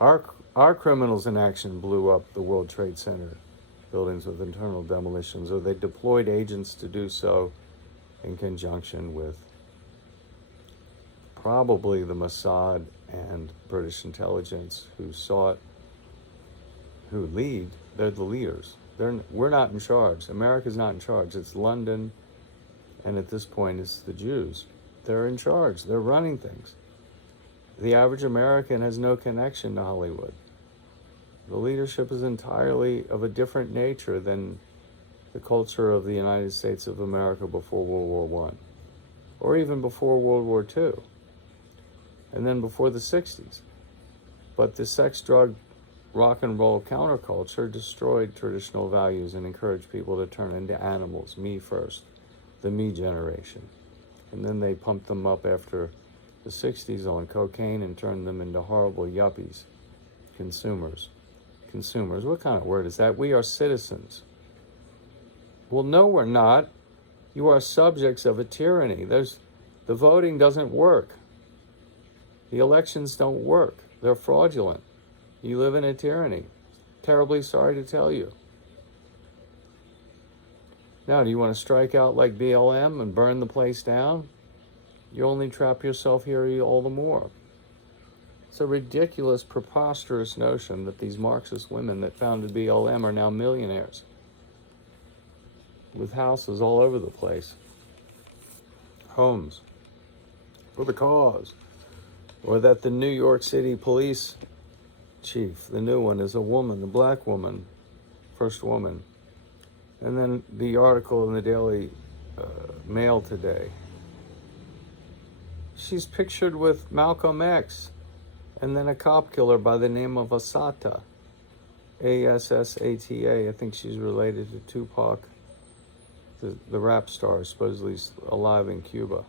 Our criminals in action blew up the World Trade Center buildings with internal demolitions, or they deployed agents to do so in conjunction with probably the Mossad and British intelligence who lead. They're the leaders. We're not in charge. America's not in charge. It's London, and at this point it's the Jews. They're in charge. They're running things. The average American has no connection to Hollywood. The leadership is entirely of a different nature than the culture of the United States of America before World War I, or even before World War II, and then before the 60s. But the sex, drug, rock and roll counterculture destroyed traditional values and encouraged people to turn into animals, me first, the me generation. And then they pumped them up after the 60s on cocaine and turned them into horrible yuppies, consumers. Consumers, what kind of word is that? We are citizens. Well, no, we're not. You are subjects of a tyranny. The voting doesn't work. The elections don't work. They're fraudulent. You live in a tyranny. Terribly sorry to tell you. Now, do you want to strike out like BLM and burn the place down? You only trap yourself here all the more. It's a ridiculous, preposterous notion that these Marxist women that founded BLM are now millionaires with houses all over the place, homes, for the cause. Or that the New York City police chief, the new one, is a woman, the black woman, first woman. And then the article in the Daily Mail today, she's pictured with Malcolm X, and then a cop killer by the name of Assata, Assata. I think she's related to Tupac, the rap star, supposedly alive in Cuba.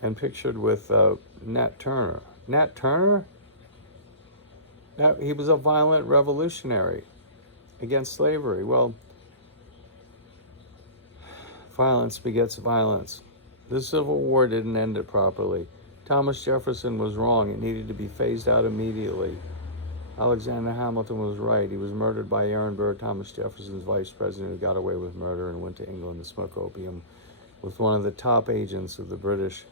And pictured with Nat Turner. Nat Turner? He was a violent revolutionary against slavery. Well, violence begets violence. The Civil War didn't end it properly. Thomas Jefferson was wrong. It needed to be phased out immediately. Alexander Hamilton was right. He was murdered by Aaron Burr, Thomas Jefferson's vice president, who got away with murder and went to England to smoke opium with one of the top agents of the British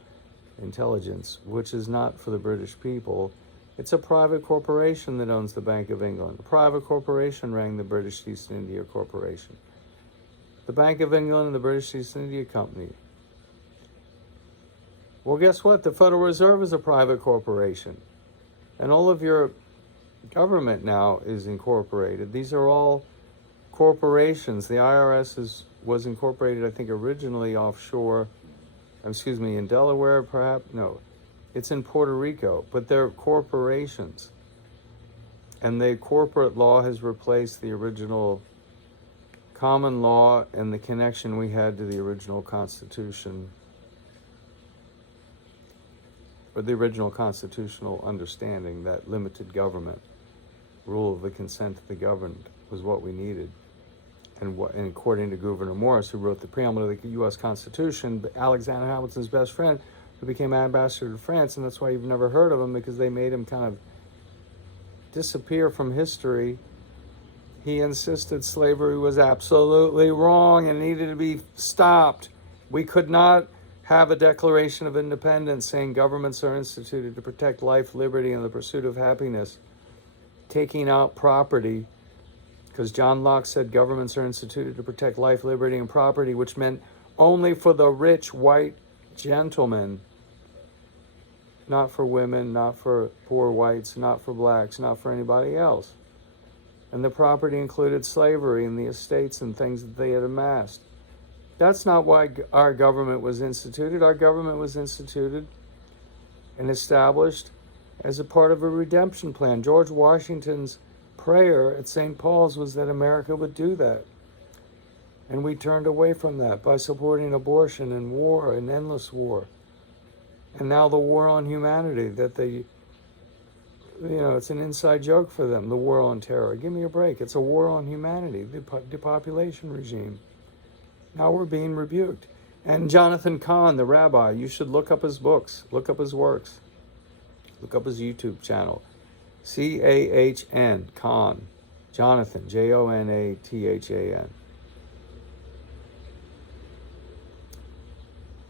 intelligence, which is not for the British people. It's a private corporation that owns the Bank of England. A private corporation ran the British East India Corporation. The Bank of England and the British East India Company. Well, guess what? The Federal Reserve is a private corporation. And all of your government now is incorporated. These are all corporations. The IRS was incorporated, I think, originally offshore, in Delaware, perhaps? No, it's in Puerto Rico, but they're corporations. And the corporate law has replaced the original common law and the connection we had to the original Constitution, or the original constitutional understanding that limited government, rule of the consent of the governed, was what we needed. And according to Gouverneur Morris, who wrote the preamble of the U.S. Constitution, Alexander Hamilton's best friend, who became ambassador to France, and that's why you've never heard of him, because they made him kind of disappear from history. He insisted slavery was absolutely wrong and needed to be stopped. We could not have a Declaration of Independence saying governments are instituted to protect life, liberty, and the pursuit of happiness, taking out property, because John Locke said governments are instituted to protect life, liberty, and property, which meant only for the rich white gentlemen, not for women, not for poor whites, not for blacks, not for anybody else. And the property included slavery and the estates and things that they had amassed. That's not why our government was instituted. Our government was instituted and established as a part of a redemption plan. George Washington's prayer at St. Paul's was that America would do that. And we turned away from that by supporting abortion and war and endless war. And now the war on humanity, that it's an inside joke for them, the war on terror. Give me a break. It's a war on humanity, the depopulation regime. Now we're being rebuked. And Jonathan Cahn, the rabbi, you should look up his books, look up his works, look up his YouTube channel. C-A-H-N, Cahn, Jonathan, J-O-N-A-T-H-A-N.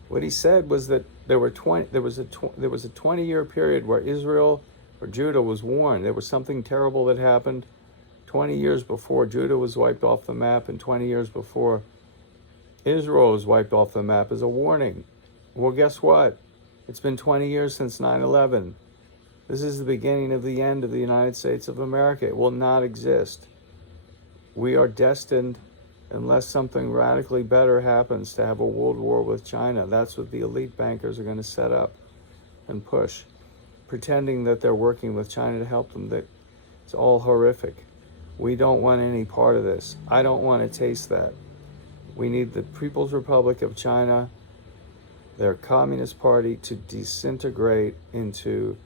What he said was that there was a 20-year period where Israel or Judah was warned. There was something terrible that happened 20 years before Judah was wiped off the map, and 20 years before Israel was wiped off the map as a warning. Well, guess what? It's been 20 years since 9/11. This is the beginning of the end of the United States of America. It will not exist. We are destined, unless something radically better happens, to have a world war with China. That's what the elite bankers are going to set up and push, pretending that they're working with China to help them. It's all horrific. We don't want any part of this. I don't want to taste that. We need the People's Republic of China, their Communist Party, to disintegrate into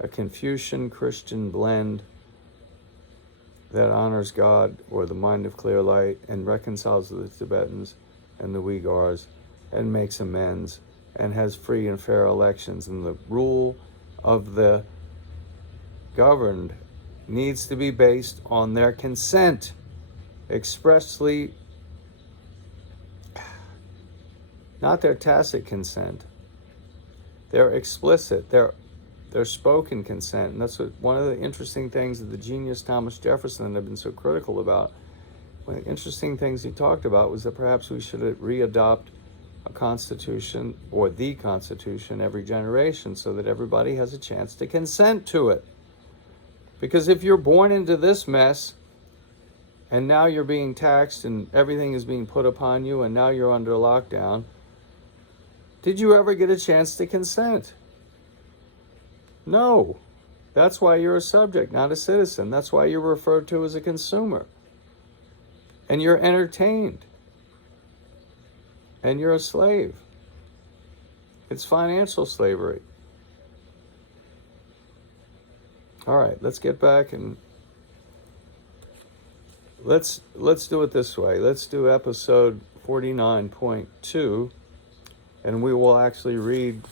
a Confucian Christian blend that honors God or the mind of clear light and reconciles with the Tibetans and the Uyghurs and makes amends and has free and fair elections. And the rule of the governed needs to be based on their consent, expressly, not their tacit consent, their explicit, their spoken consent. And that's one of the interesting things that the genius Thomas Jefferson had been so critical about. One of the interesting things he talked about was that perhaps we should re-adopt a constitution, or the constitution, every generation, so that everybody has a chance to consent to it. Because if you're born into this mess, and now you're being taxed and everything is being put upon you, and now you're under lockdown, did you ever get a chance to consent? No. That's why you're a subject, not a citizen. That's why you're referred to as a consumer. And you're entertained. And you're a slave. It's financial slavery. All right, let's get back and let's do it this way. Let's do episode 49.2, and we will actually read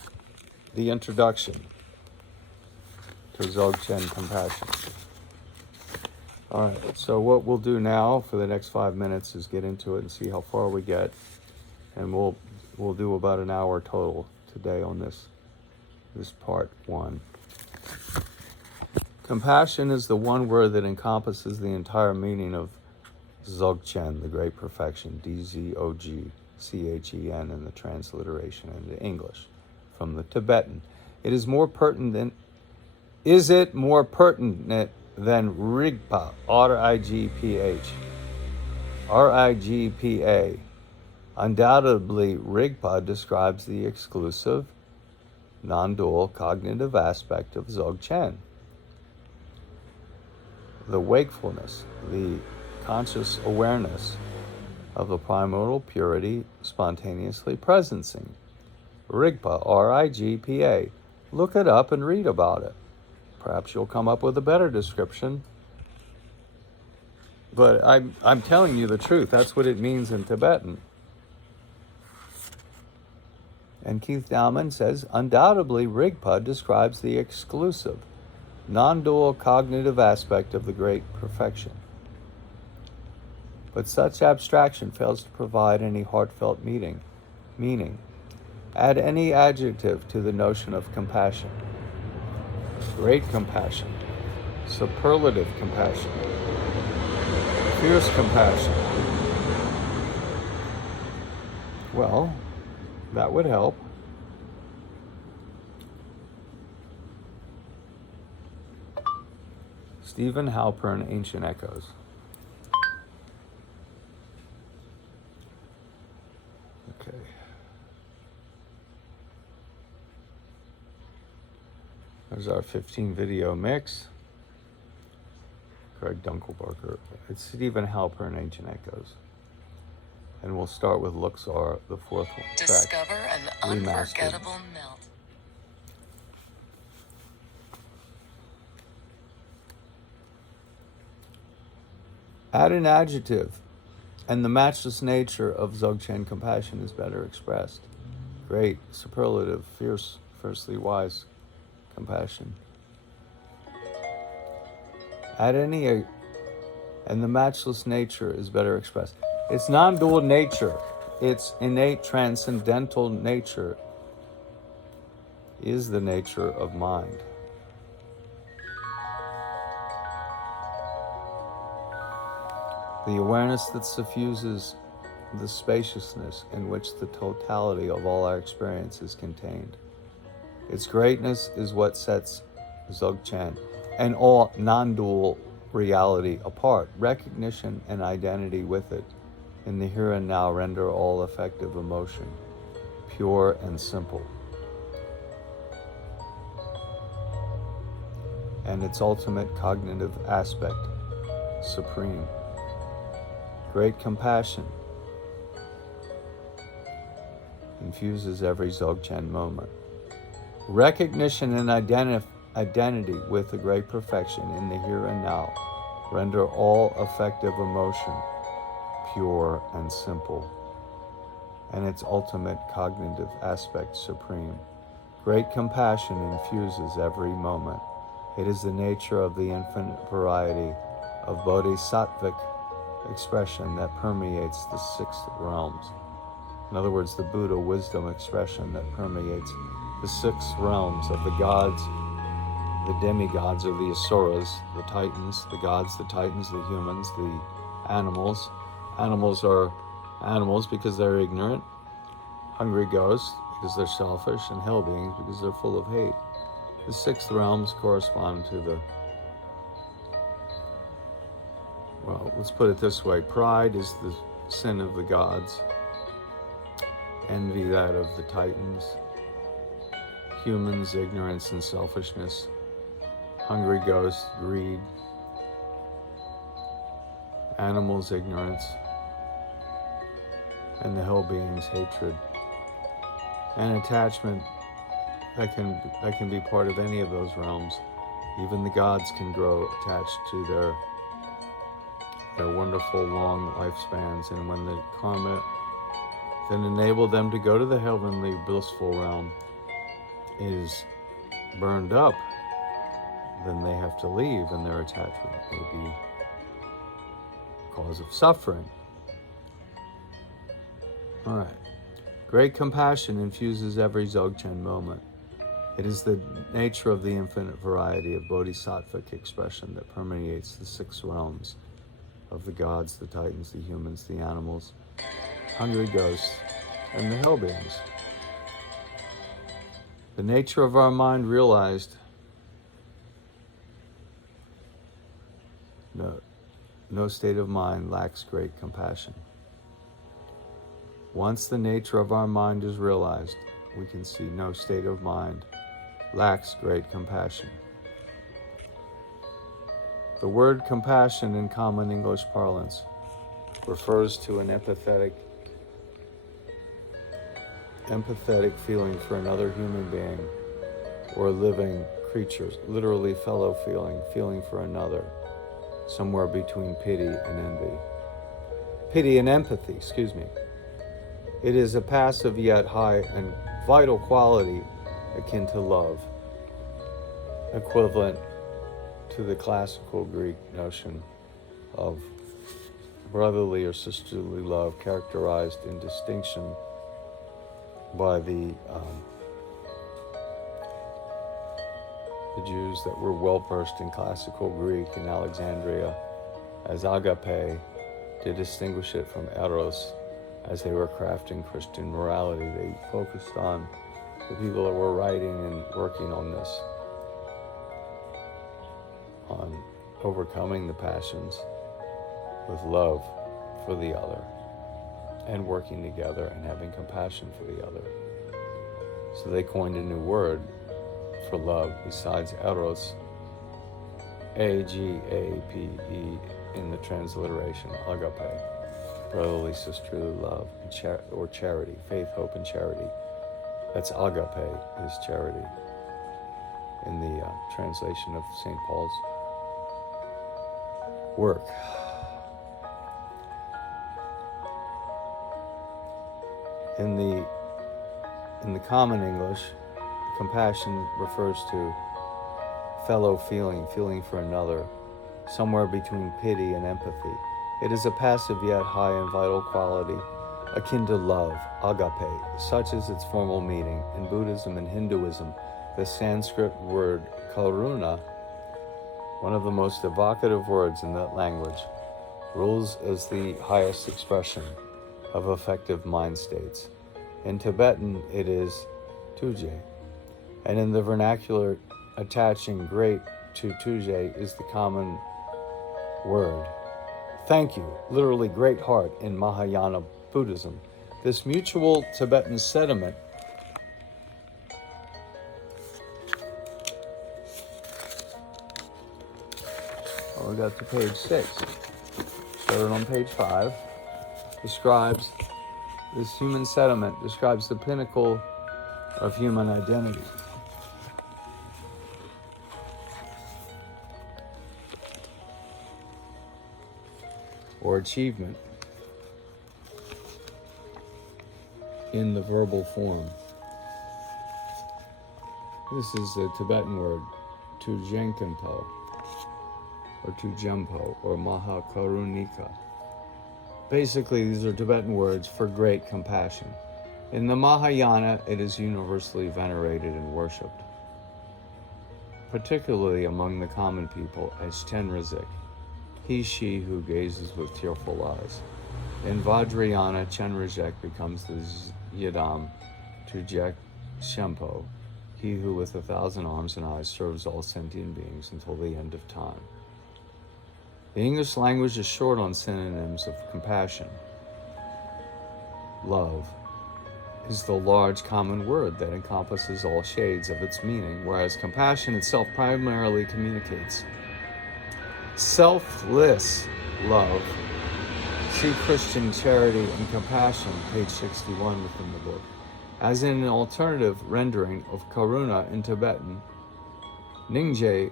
the introduction to Dzogchen Compassion. All right, so what we'll do now for the next 5 minutes is get into it and see how far we get. And we'll do about an hour total today on this part 1. Compassion is the one word that encompasses the entire meaning of Dzogchen, the great perfection, Dzogchen in the transliteration into English from the Tibetan. Is it more pertinent than Rigpa, R-I-G-P-H? R-I-G-P-A. Undoubtedly, Rigpa describes the exclusive, non-dual cognitive aspect of Dzogchen. The wakefulness, the conscious awareness of the primordial purity spontaneously presencing. Rigpa, R-I-G-P-A. Look it up and read about it. Perhaps you'll come up with a better description. But I'm telling you the truth. That's what it means in Tibetan. And KEITH.DOWMAN says, undoubtedly, Rigpa describes the exclusive, non-dual cognitive aspect of the great perfection. But such abstraction fails to provide any heartfelt meaning. Add any adjective to the notion of compassion. Great compassion, superlative compassion, fierce compassion. Well, that would help. Stephen Halpern, Ancient Echoes. Okay. There's our 15 video mix. Greg Dunkelbarker. It's Stephen Halpern, Ancient Echoes. And we'll start with Luxor, the 4th track. Discover an unforgettable melt. Add an adjective, and the matchless nature of Dzogchen compassion is better expressed. Great, superlative, fierce, fiercely wise compassion. Add any, and the matchless nature is better expressed. It's non-dual nature. Its innate transcendental nature is the nature of mind. The awareness that suffuses the spaciousness in which the totality of all our experience is contained. Its greatness is what sets Dzogchen and all non-dual reality apart. Recognition and identity with it in the here and now render all effective emotion pure and simple. And its ultimate cognitive aspect supreme. Great compassion infuses every Dzogchen moment. Recognition and identity with the great perfection in the here and now render all effective emotion pure and simple, and its ultimate cognitive aspect supreme. Great compassion infuses every moment. It is the nature of the infinite variety of bodhisattvic expression that permeates the 6 realms. In other words, the Buddha wisdom expression that permeates the 6 realms of the gods, the demigods or the asuras, the titans, the gods, the titans, the humans, the animals. Animals are animals because they're ignorant, hungry ghosts because they're selfish, and hell beings because they're full of hate. The 6 realms correspond to the, well, let's put it this way. Pride is the sin of the gods. Envy, that of the titans. Humans, ignorance and selfishness. Hungry ghosts, greed. Animals, ignorance. And the hell beings, hatred. And attachment that can be part of any of those realms. Even the gods can grow attached to their wonderful long lifespans, and when the karma then enable them to go to the heavenly blissful realm is burned up, then they have to leave, and their attachment may be cause of suffering. All right. Great compassion infuses every Dzogchen moment. It is the nature of the infinite variety of bodhisattvic expression that permeates the 6 realms of the gods, the titans, the humans, the animals, hungry ghosts, and the hell beings. The nature of our mind realized, no state of mind lacks great compassion. Once the nature of our mind is realized, we can see no state of mind lacks great compassion. The word compassion in common English parlance refers to an empathetic feeling for another human being or living creature, literally fellow feeling for another, somewhere between pity and envy. Pity and empathy, excuse me. It is a passive yet high and vital quality akin to love, equivalent to the classical Greek notion of brotherly or sisterly love, characterized in distinction by the Jews that were well versed in classical Greek in Alexandria as agape, to distinguish it from eros as they were crafting Christian morality. They focused on the people that were writing and working on this, on overcoming the passions with love for the other and working together and having compassion for the other. So they coined a new word for love besides eros, A-G-A-P-E in the transliteration, agape, brotherly, sisterly love, or charity, faith, hope, and charity. That's agape, is charity, in the translation of St. Paul's work. In the common English, compassion refers to fellow feeling for another, somewhere between pity and empathy. It is a passive yet high and vital quality akin to love, agape, such is its formal meaning. In Buddhism and Hinduism, the Sanskrit word karuna, one of the most evocative words in that language, rules as the highest expression of effective mind states. In Tibetan, it is tuje, and in the vernacular, attaching great to tuje is the common word. Thank you, literally great heart in Mahayana Buddhism. This mutual Tibetan sentiment we got to page 6. Started on page 5. Describes this human sentiment, describes the pinnacle of human identity. Or achievement in the verbal form. This is a Tibetan word, Tujengkenpo, or Tujempo, or Mahakarunika. Basically, these are Tibetan words for great compassion. In the Mahayana, it is universally venerated and worshipped, particularly among the common people as Chenrezig, he, she who gazes with tearful eyes. In Vajrayana, Chenrezig becomes the Yidam Tujek Shempo, he who with 1,000 arms and eyes serves all sentient beings until the end of time. The English language is short on synonyms of compassion. Love is the large common word that encompasses all shades of its meaning, whereas compassion itself primarily communicates selfless love. See Christian charity and compassion, page 61 within the book. As in an alternative rendering of karuna in Tibetan, Ningje,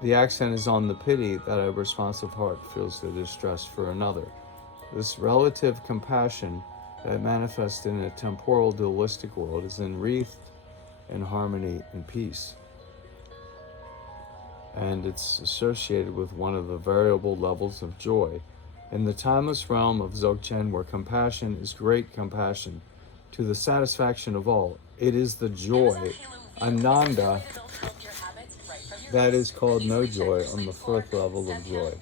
the accent is on the pity that a responsive heart feels the distress for another. This relative compassion that manifests in a temporal dualistic world is enwreathed in harmony and peace. And it's associated with one of the variable levels of joy In the timeless realm of Dzogchen, where compassion is great compassion to the satisfaction of all, it is the joy, Ananda, that is called no joy on the fourth level of joy.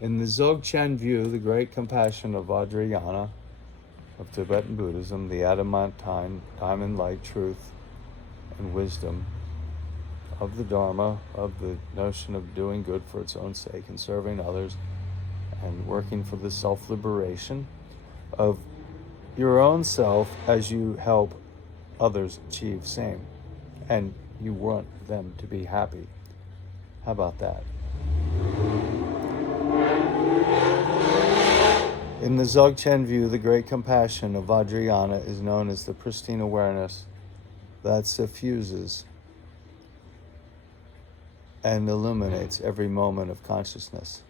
In the Dzogchen view, the great compassion of Vajrayana, of Tibetan Buddhism, the adamantine, diamond light truth and wisdom of the Dharma, of the notion of doing good for its own sake and serving others and working for the self-liberation of your own self as you help others achieve same. And you want them to be happy. How about that? In the Dzogchen view, the great compassion of Vajrayana is known as the pristine awareness that suffuses and illuminates every moment of consciousness.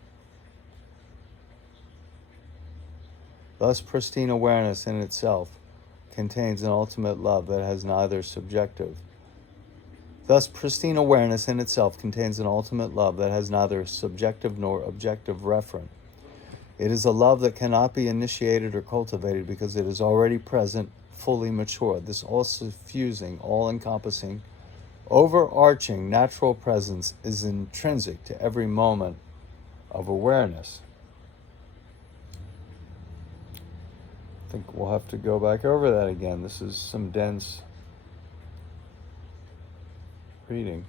Thus, pristine awareness in itself contains an ultimate love that has neither subjective. Thus, pristine awareness in itself contains an ultimate love that has neither subjective nor objective referent. It is a love that cannot be initiated or cultivated because it is already present, fully mature. This all-suffusing, all-encompassing, overarching natural presence is intrinsic to every moment of awareness. I think we'll have to go back over that again. This is some dense reading.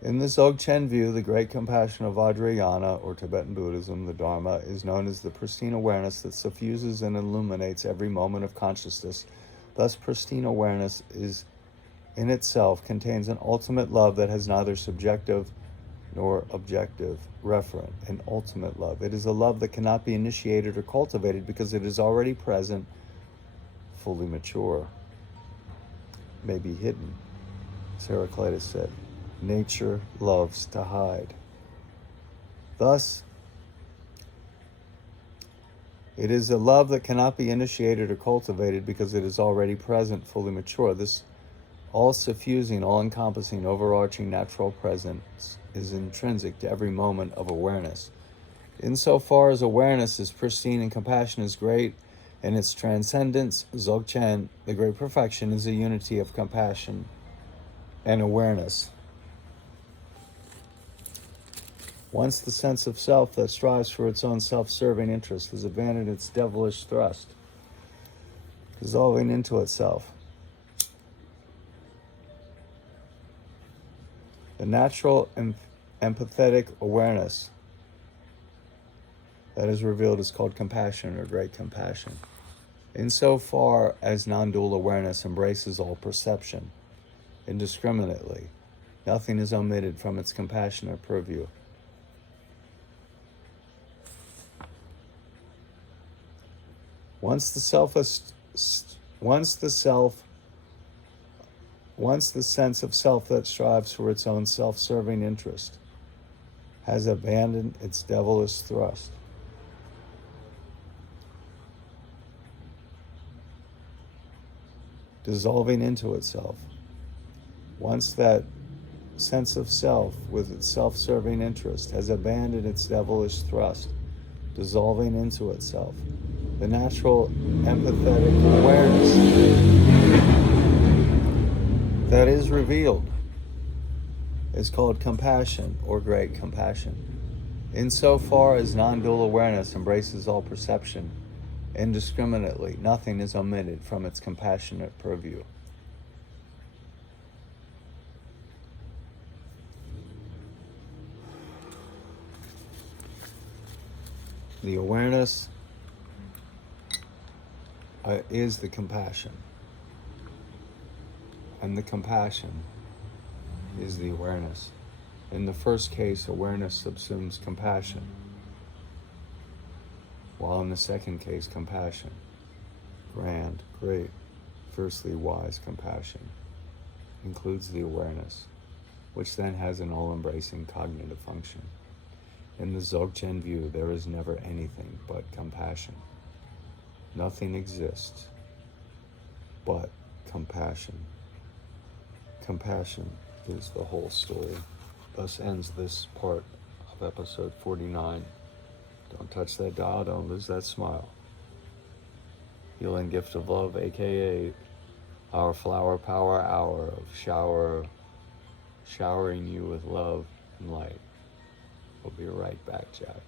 In the Dzogchen view, the great compassion of Vajrayana, or Tibetan Buddhism, the Dharma, is known as the pristine awareness that suffuses and illuminates every moment of consciousness. Thus, pristine awareness is in itself contains an ultimate love that has neither subjective nor objective referent, an ultimate love. It is a love that cannot be initiated or cultivated because it is already present, fully mature, may be hidden. As Heraclitus said, nature loves to hide. Thus, it is a love that cannot be initiated or cultivated because it is already present, fully mature. This all-suffusing, all-encompassing, overarching natural presence is intrinsic to every moment of awareness. Insofar as awareness is pristine and compassion is great, and its transcendence, Dzogchen, the great perfection, is a unity of compassion and awareness. Once the sense of self that strives for its own self-serving interest has abandoned its devilish thrust, dissolving into itself, the natural empathetic awareness that is revealed is called compassion, or great compassion. Insofar as non-dual awareness embraces all perception indiscriminately, nothing is omitted from its compassionate purview. Once the sense of self that strives for its own self-serving interest has abandoned its devilish thrust, dissolving into itself. Once that sense of self with its self-serving interest has abandoned its devilish thrust, dissolving into itself, the natural empathetic awareness that is revealed is called compassion, or great compassion. Insofar as non-dual awareness embraces all perception indiscriminately, nothing is omitted from its compassionate purview. The awareness is the compassion, and the compassion is the awareness. In the first case, awareness subsumes compassion, while in the second case, compassion, grand, great, fiercely wise compassion, includes the awareness, which then has an all-embracing cognitive function. In the Dzogchen view, there is never anything but compassion. Nothing exists but compassion. Compassion is the whole story. Thus ends this part of of episode 49. Don't touch that dial, don't lose that smile. Healing gift of love, aka our flower power hour of showering you with love and light. We'll be right back, Jack.